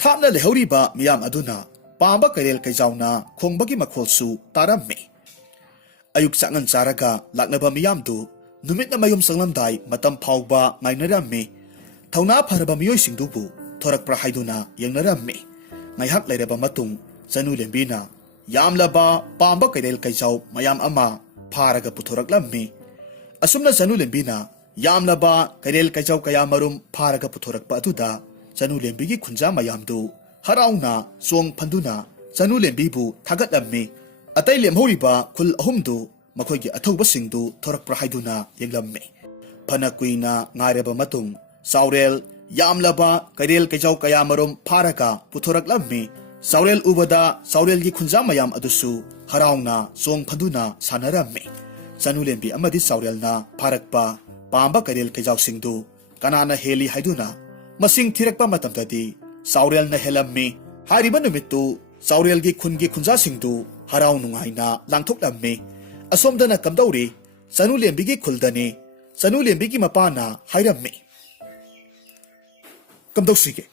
ꯊꯥꯞꯅ ꯂꯩꯍꯧꯔꯤꯕ ꯃꯤꯌꯥꯝ ꯑꯗꯨꯅ ꯄꯥꯝꯕ ꯀꯩꯔꯦꯜ ꯀꯩꯖꯥꯎꯅ ꯈꯣꯡꯕꯒꯤ ꯃꯈꯣꯜꯁꯨ ꯇꯥꯔꯝꯃꯤ ꯑꯌꯨꯛ ꯆꯥꯛꯉꯟ ꯆꯥꯔꯒ ꯂꯥꯛꯅꯕ ꯃꯤꯌꯥꯝꯗꯨ ꯅꯨꯃꯤꯠꯅ ꯃꯌꯨꯝ ꯆꯪꯂꯝꯗꯥꯏ ꯃꯇꯝ ꯐꯥꯎꯕ ꯉꯥꯏꯅꯔꯝꯃꯤ ꯊꯧꯅꯥ ꯐꯔꯕ ꯃꯤꯑꯣꯏꯁꯤꯡꯗꯨꯕꯨ ꯊꯣꯔꯛꯄ꯭ꯔꯥ ꯍꯥꯏꯗꯨꯅ ꯌꯦꯡꯅꯔꯝꯃꯤ ꯉꯥꯏꯍꯥꯛ ꯂꯩꯔꯕ ꯃꯇꯨꯡ ꯆꯅꯨꯂꯦꯝꯕꯤꯅ ꯌꯥꯝꯂꯕ ꯄꯥꯝꯕ ꯀꯩꯔꯦꯜ ꯀꯩꯖꯥꯎ ꯃꯌꯥꯝ ꯑꯃ ꯐꯥꯔꯒ ꯄꯨꯊꯣꯔꯛꯂꯝꯃꯤ ꯑꯁꯨꯝꯅ ꯆꯅꯨꯂꯦꯝꯕꯤꯅ ꯌꯥꯝꯂꯕ ꯀꯩꯔꯦꯜ ꯀꯩꯖꯥꯎ ꯀꯌꯥ ꯃꯔꯨꯝ ꯐꯥꯔꯒ ꯄꯨꯊꯣꯔꯛꯄ ꯑꯗꯨꯗ ꯆꯅꯨꯂꯦꯝꯕꯤꯒꯤ ꯈꯨꯟꯖꯥ ꯃꯌꯥꯝꯗꯨ ꯍꯔꯥꯎꯅ ꯆꯣꯡ ꯐꯟꯗꯨꯅ ꯆꯅꯨꯂꯦꯝꯕꯤꯕꯨ ꯊꯥꯒꯠꯂꯝꯃꯤ ꯑꯇꯩ ꯂꯦꯝꯍꯧꯔꯤꯕ ꯈꯨꯜ 3ꯗꯨ ꯃꯈꯣꯏꯒꯤ ꯑꯊꯧꯕꯁꯤꯡꯗꯨ ꯊꯣꯔꯛꯄ꯭ꯔꯥ ꯍꯥꯏꯗꯨꯅ ꯌꯦꯡꯂꯝꯃꯤ ꯐꯅ ꯀꯨꯏꯅ ꯉꯥꯏꯔꯕ ꯃꯇꯨꯡ ꯁꯥꯎꯔꯦꯜ ꯌꯥꯝꯂꯕ ꯀꯩꯔꯦꯜ ꯀꯩꯖꯥꯎ ꯀꯌꯥ ꯃꯔꯨꯝ ꯐꯥꯔꯒ ꯄꯨꯊꯣꯔꯛꯂꯝꯃꯤ ꯁꯥꯎꯔꯦꯜ ꯎꯕꯗ ꯁꯥꯎꯔꯦꯜꯒꯤ ꯈꯨꯟꯖꯥ ꯃꯌꯥꯝ ꯑꯗꯨꯁꯨ ꯍꯔꯥꯎꯅ ꯆꯣꯡ ꯐꯟꯗꯨꯅ ꯁꯥꯟꯅꯔꯝꯃꯤ ꯆꯅꯨꯂꯦꯝꯕꯤ ꯑꯃꯗꯤ ꯁꯥꯎꯔꯦꯜꯅ ꯐꯥꯔꯛꯄ ꯄꯥꯝꯕ ꯀꯩꯔꯦꯜ ꯀꯩꯖꯥꯎꯁꯤꯡꯗꯨ ꯀꯅꯥꯅ ꯍꯦꯜꯂꯤ ꯍꯥꯏꯗꯨꯅ ꯃꯁꯤꯡ ꯊꯤꯔꯛꯄ ꯃꯇꯝꯗꯗꯤ ꯁꯥꯎꯔꯦꯜꯅ ꯍꯦꯜꯂꯝꯃꯤ ꯍꯥꯏꯔꯤꯕ ꯅꯨꯃꯤꯠꯇꯨ ꯁꯥꯎꯔꯦꯜꯒꯤ ꯈꯨꯟꯒꯤ ꯈꯨꯟꯖꯥꯁꯤꯡꯗꯨ ꯍꯔꯥꯎ ꯅꯨꯡꯉꯥꯏꯅ ꯂꯥꯡꯊꯣꯛꯂꯝꯃꯤ ꯑꯁꯣꯝꯗꯅ ꯀꯝꯗꯧꯔꯤ ꯆꯅꯨꯂꯦꯝꯕꯤꯒꯤ ꯈꯨꯜꯗꯅꯤ ꯆꯅꯨꯂꯦꯝꯕꯤꯒꯤ ꯃꯄꯥꯅ ꯍꯥꯏꯔꯝꯃꯤ ꯀꯝꯗꯧꯁꯤꯒꯦ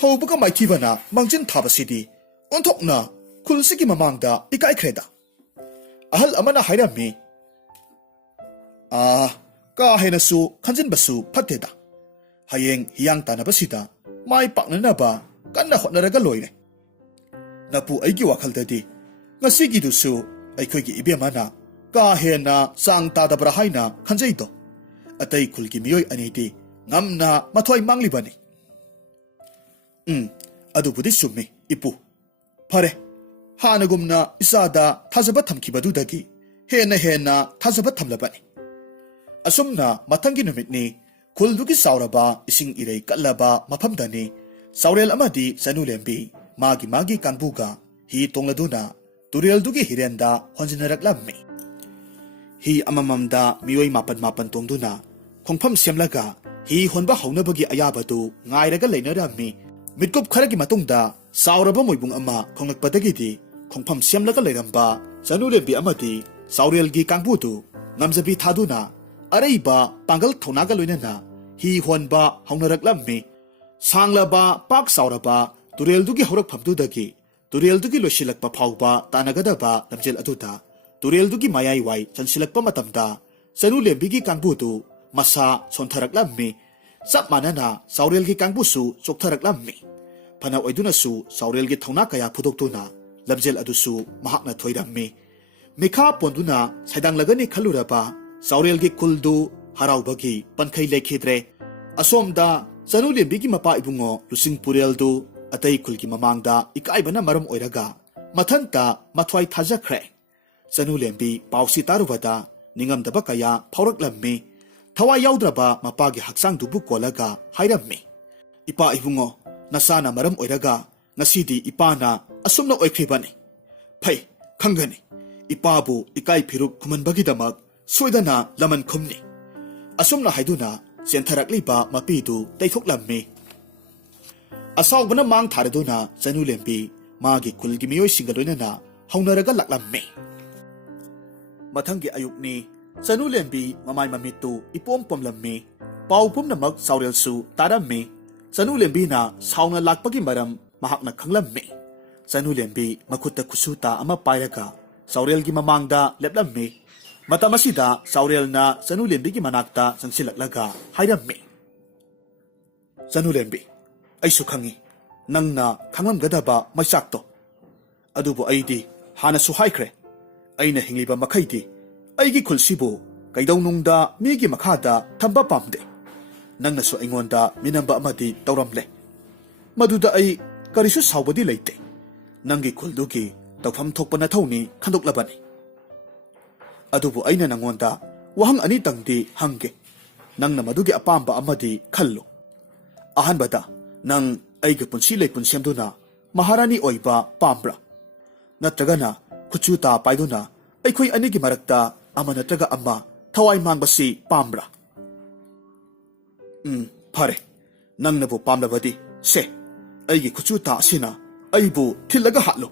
ꯍꯧꯕꯒ ꯃꯥꯏꯊꯤꯕꯅ ꯃꯥꯡꯖꯤꯟ ꯊꯥꯕꯁꯤꯗꯤ ꯑꯣꯟꯊꯣꯛꯅ ꯈꯨꯜꯁꯤꯒꯤ ꯃꯃꯥꯡꯗ ꯏꯀꯥꯏꯈ꯭ꯔꯦꯗ ꯑꯍꯜ ꯑꯃꯅ ꯍꯥꯏꯔꯝꯃꯤ ꯀꯥ ꯍꯦꯟꯅꯁꯨ ꯈꯟꯖꯤꯟꯕꯁꯨ ꯐꯠꯇꯦꯗ ꯍꯌꯦꯡ ꯍꯤꯌꯥꯡ ꯇꯥꯟꯅꯕꯁꯤꯗ ꯃꯥꯏ ꯄꯥꯛꯅꯅꯕ ꯀꯟꯅ ꯍꯣꯠꯅꯔꯒ ꯂꯣꯏꯔꯦ ꯅꯄꯨ ꯑꯩꯒꯤ ꯋꯥꯈꯜꯗꯗꯤ ꯉꯁꯤꯒꯤꯗꯨꯁꯨ ꯑꯩꯈꯣꯏꯒꯤ ꯏꯕꯦꯝꯃꯅ ꯀꯥ ꯍꯦꯟꯅ ꯆꯥꯡ ꯇꯥꯗꯕ꯭ꯔꯥ ꯍꯥꯏꯅ ꯈꯟꯖꯩꯗꯣ ꯑꯇꯩ ꯈꯨꯜꯒꯤ ꯃꯤꯑꯣꯏ ꯑꯅꯤꯗꯤ ꯉꯝꯅ ꯃꯊ꯭ꯋꯥꯏ ꯃꯥꯡꯂꯤꯕꯅꯤ ꯑꯗꯨꯕꯨꯗꯤ ꯆꯨꯝꯃꯤ ꯏꯄꯨ ꯐꯔꯦ ꯍꯥꯟꯅꯒꯨꯝꯅ ꯏꯆꯥꯗ ꯊꯥꯖꯕ ꯊꯝꯈꯤꯕꯗꯨꯗꯒꯤ ꯍꯦꯟꯅ ꯊꯥꯖꯕ ꯊꯝꯂꯕꯅꯤ ꯑꯁꯨꯝꯅ ꯃꯊꯪꯒꯤ ꯅꯨꯃꯤꯠꯅꯤ ꯈꯨꯜꯗꯨꯒꯤ ꯆꯥꯎꯔꯕ ꯏꯁꯤꯡ ꯏꯔꯩ ꯀꯠꯂꯕ ꯃꯐꯝꯗꯅꯤ ꯁꯥꯎꯔꯦꯜ ꯑꯃꯗꯤ ꯆꯅꯨꯂꯦꯝꯕꯤ ꯃꯥꯒꯤ ꯀꯥꯡꯕꯨꯒ ꯍꯤ ꯇꯣꯡꯂꯗꯨꯅ ꯇꯨꯔꯦꯜꯗꯨꯒꯤ ꯍꯤꯔꯦꯟꯗ ꯍꯣꯟꯖꯤꯟꯅꯔꯛꯂꯝꯃꯤ ꯍꯤ ꯑꯃꯃꯝꯗ ꯃꯤꯑꯣꯏ 9 ꯇꯣꯡꯗꯨꯅ ꯈꯣꯡꯐꯝ ꯁꯦꯝꯂꯒ ꯍꯤ ꯍꯣꯟꯕ ꯍꯧꯅꯕꯒꯤ ꯑꯌꯥꯕꯗꯨ ꯉꯥꯏꯔꯒ ꯂꯩꯅꯔꯝꯃꯤ ꯃꯤꯠꯀꯨꯞ ꯈꯔꯒꯤ ꯃꯇꯨꯡꯗ ꯆꯥꯎꯔꯕ ꯃꯣꯏꯕꯨꯡ ꯑꯃ ꯈꯣꯡꯂꯛꯄꯗꯒꯤꯗꯤ ꯈꯣꯡꯐꯝ ꯁꯦꯝꯂꯒ ꯂꯩꯔꯝꯕ ꯆꯅꯨꯂꯦꯝꯕꯤ ꯑꯃꯗꯤ ꯁꯥꯎꯔꯦꯜꯒꯤ ꯀꯥꯡꯕꯨꯗꯨ ꯉꯝꯖꯕꯤ ꯊꯥꯗꯨꯅ ꯑꯔꯩꯕ ꯄꯥꯡꯒꯜ ꯊꯧꯅꯥꯒ ꯂꯣꯏꯅꯅ ꯍꯤ ꯍꯣꯟꯕ ꯍꯧꯅꯔꯛꯂꯝꯃꯤ ꯁꯥꯡꯂꯕ ꯄꯥꯛ ꯆꯥꯎꯔꯕ ꯇꯨꯔꯦꯜꯗꯨꯒꯤ ꯍꯧꯔꯛꯐꯝꯗꯨꯗꯒꯤ ꯇꯨꯔꯦꯜꯗꯨꯒꯤ ꯂꯣꯏꯁꯤꯜꯂꯛꯄ ꯐꯥꯎꯕ ꯇꯥꯟꯅꯒꯗꯕ ꯂꯝꯖꯦꯜ ꯑꯗꯨꯗ ꯇꯨꯔꯦꯜꯗꯨꯒꯤ ꯃꯌꯥꯏꯋꯥꯏ ꯆꯟꯁꯤꯜꯂꯛꯄ ꯃꯇꯝꯗ ꯆꯅꯨꯂꯦꯝꯕꯤꯒꯤ ꯀꯥꯡꯕꯨꯗꯨ ꯃꯁꯥ ꯁꯣꯟꯊꯔꯛꯂꯝꯃꯤ ꯆꯞ ꯃꯥꯟꯅꯅ ꯁꯥꯎꯔꯦꯜꯒꯤ ꯀꯥꯡꯕꯨꯁꯨ ꯆꯣꯛꯊꯔꯛꯂꯝꯃꯤ ꯐꯅ ꯑꯣꯏꯗꯨꯅꯁꯨ ꯁꯥꯎꯔꯦꯜꯒꯤ ꯊꯧꯅꯥ ꯀꯌꯥ ꯐꯨꯗꯣꯛꯇꯨꯅ ꯂꯝꯖꯦꯜ ꯑꯗꯨꯁꯨ ꯃꯍꯥꯛꯅ ꯊꯣꯏꯔꯝꯃꯤ ꯃꯤꯈꯥ ꯄꯣꯟꯗꯨꯅ ꯁꯩꯗꯥꯡꯂꯒꯅꯤ ꯈꯜꯂꯨꯔꯕ ꯁꯥꯎꯔꯦꯜꯒꯤ ꯈꯨꯜꯗꯨ ꯍꯔꯥꯎꯕꯒꯤ ꯄꯟꯈꯩ ꯂꯩꯈꯤꯗ꯭ꯔꯦ ꯑꯁꯣꯝꯗ ꯆꯅꯨꯂꯦꯝꯕꯤꯒꯤ ꯃꯄꯥ ꯏꯕꯨꯡꯉꯣ ꯂꯨꯆꯤꯡꯄꯨꯔꯦꯜꯗꯨ ꯑꯇꯩ ꯈꯨꯜꯒꯤ ꯃꯃꯥꯡꯗ ꯏꯀꯥꯏꯕꯅ ꯃꯔꯝ ꯑꯣꯏꯔꯒ ꯃꯊꯟꯇ ꯃꯊ꯭ꯋꯥꯏ ꯊꯥꯖꯈ꯭ꯔꯦ ꯆꯅꯨꯂꯦꯝꯕꯤ ꯄꯥꯎꯁꯤ ꯇꯥꯔꯨꯕꯗ ꯅꯤꯡꯉꯝꯗꯕ ꯀꯌꯥ ꯐꯥꯎꯔꯛꯂꯝꯃꯤ Thawai yaudraba mapagi haksang dubu kolaga hairammi. Ipa ibungo, nasana maram oiraga, ngasidi ipana asumna oikribani. Phai, khangani. Ipabu ikai phiruk kumanbagi damak, soidana laman khumni. Asumna haiduna, sentharakliba mapidu taithoklammi. Asawbana mang tharaduna, Janu Lembi, magi kulgi miyoi singadoina haunaraga laklammi. Mathangi ayukni, Janu Lembi mamay mamitu ipom pomlammi, pau pumnamak saurelsu tarammi, Janu Lembi na sauna lakpagi maram mahakna khanglammi. Janu Lembi makutta kusuta ama pairaga, saurelgi mamangda leplammi. Matamasida saurel na Janu Lembi gi manakta sangsilaklaga hairammi. Janu Lembi, aisu khangi, nangna khanglamgadaba maisakto. Adubu aidi hana suhaikre, aina hingliba makhaidi, aigi khulsibu kaidaunungda migi makhada thamba pamde. Nangna su aingonda minamba amadi tauramle. Maduda ai karisu saubadi leite. Nangi khuldugi tawfam thokpa nathawni khandoklabani. Adubu aina nangonda wahang ani tangdi hangge. Nangna madugi apamba amadi khallo. Ahanbada nang aiga punsi leipun semduna maharani oiba pambra. Natragana kuchuta paiduna aikhoi anigi marakta ama natraga ama thawai mangbasi pambra. Phare, nangnabu pamlabadi se aigi kuchuta asina aibu thillaga hatlo.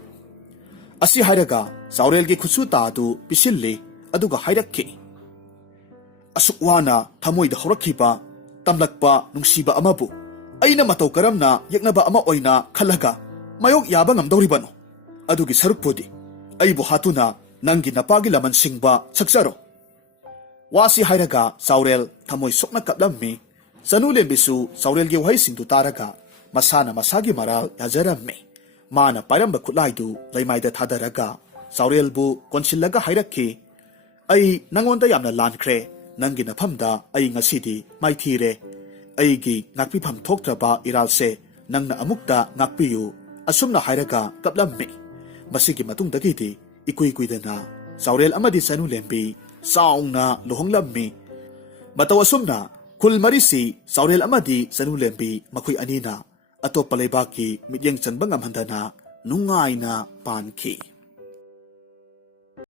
Asi hairaga saurelgi kuchuta adu pisilli aduga hairakki. Asukwana thamoida horakhiba tamlakpa nungsiba amabu aina matau karamna yaknaba ama oina khalaga mayok yaba ngamdoribano. Adugi sarukpodi aibu hatuna nangi napagi laman singba saksaro. Wasi hairaga saurel thamoi sokna kaplammi. Janu Lembisu saurelgi wahai singdu taraga masana masagi maral yajarammi. Mana pairamba kutlaidu laimaida thadaraga saurelbu konsillaga hairakki. Ai nangonda yamna lankre nangi nafamda ai ngasidi maithire. Aigi ngakpifam thoktraba iralse nangna amukta ngakpiyu asumna hairaga kaplammi. Masigi matungdagidi ikui kuidana saurel amadi Janu Lembi saungna luhonglammi. Mataw asumna Kul marisi saurel amadi Janu Lembi makui anina atop palaybaki midyang chanbang amhandana nungai na panki.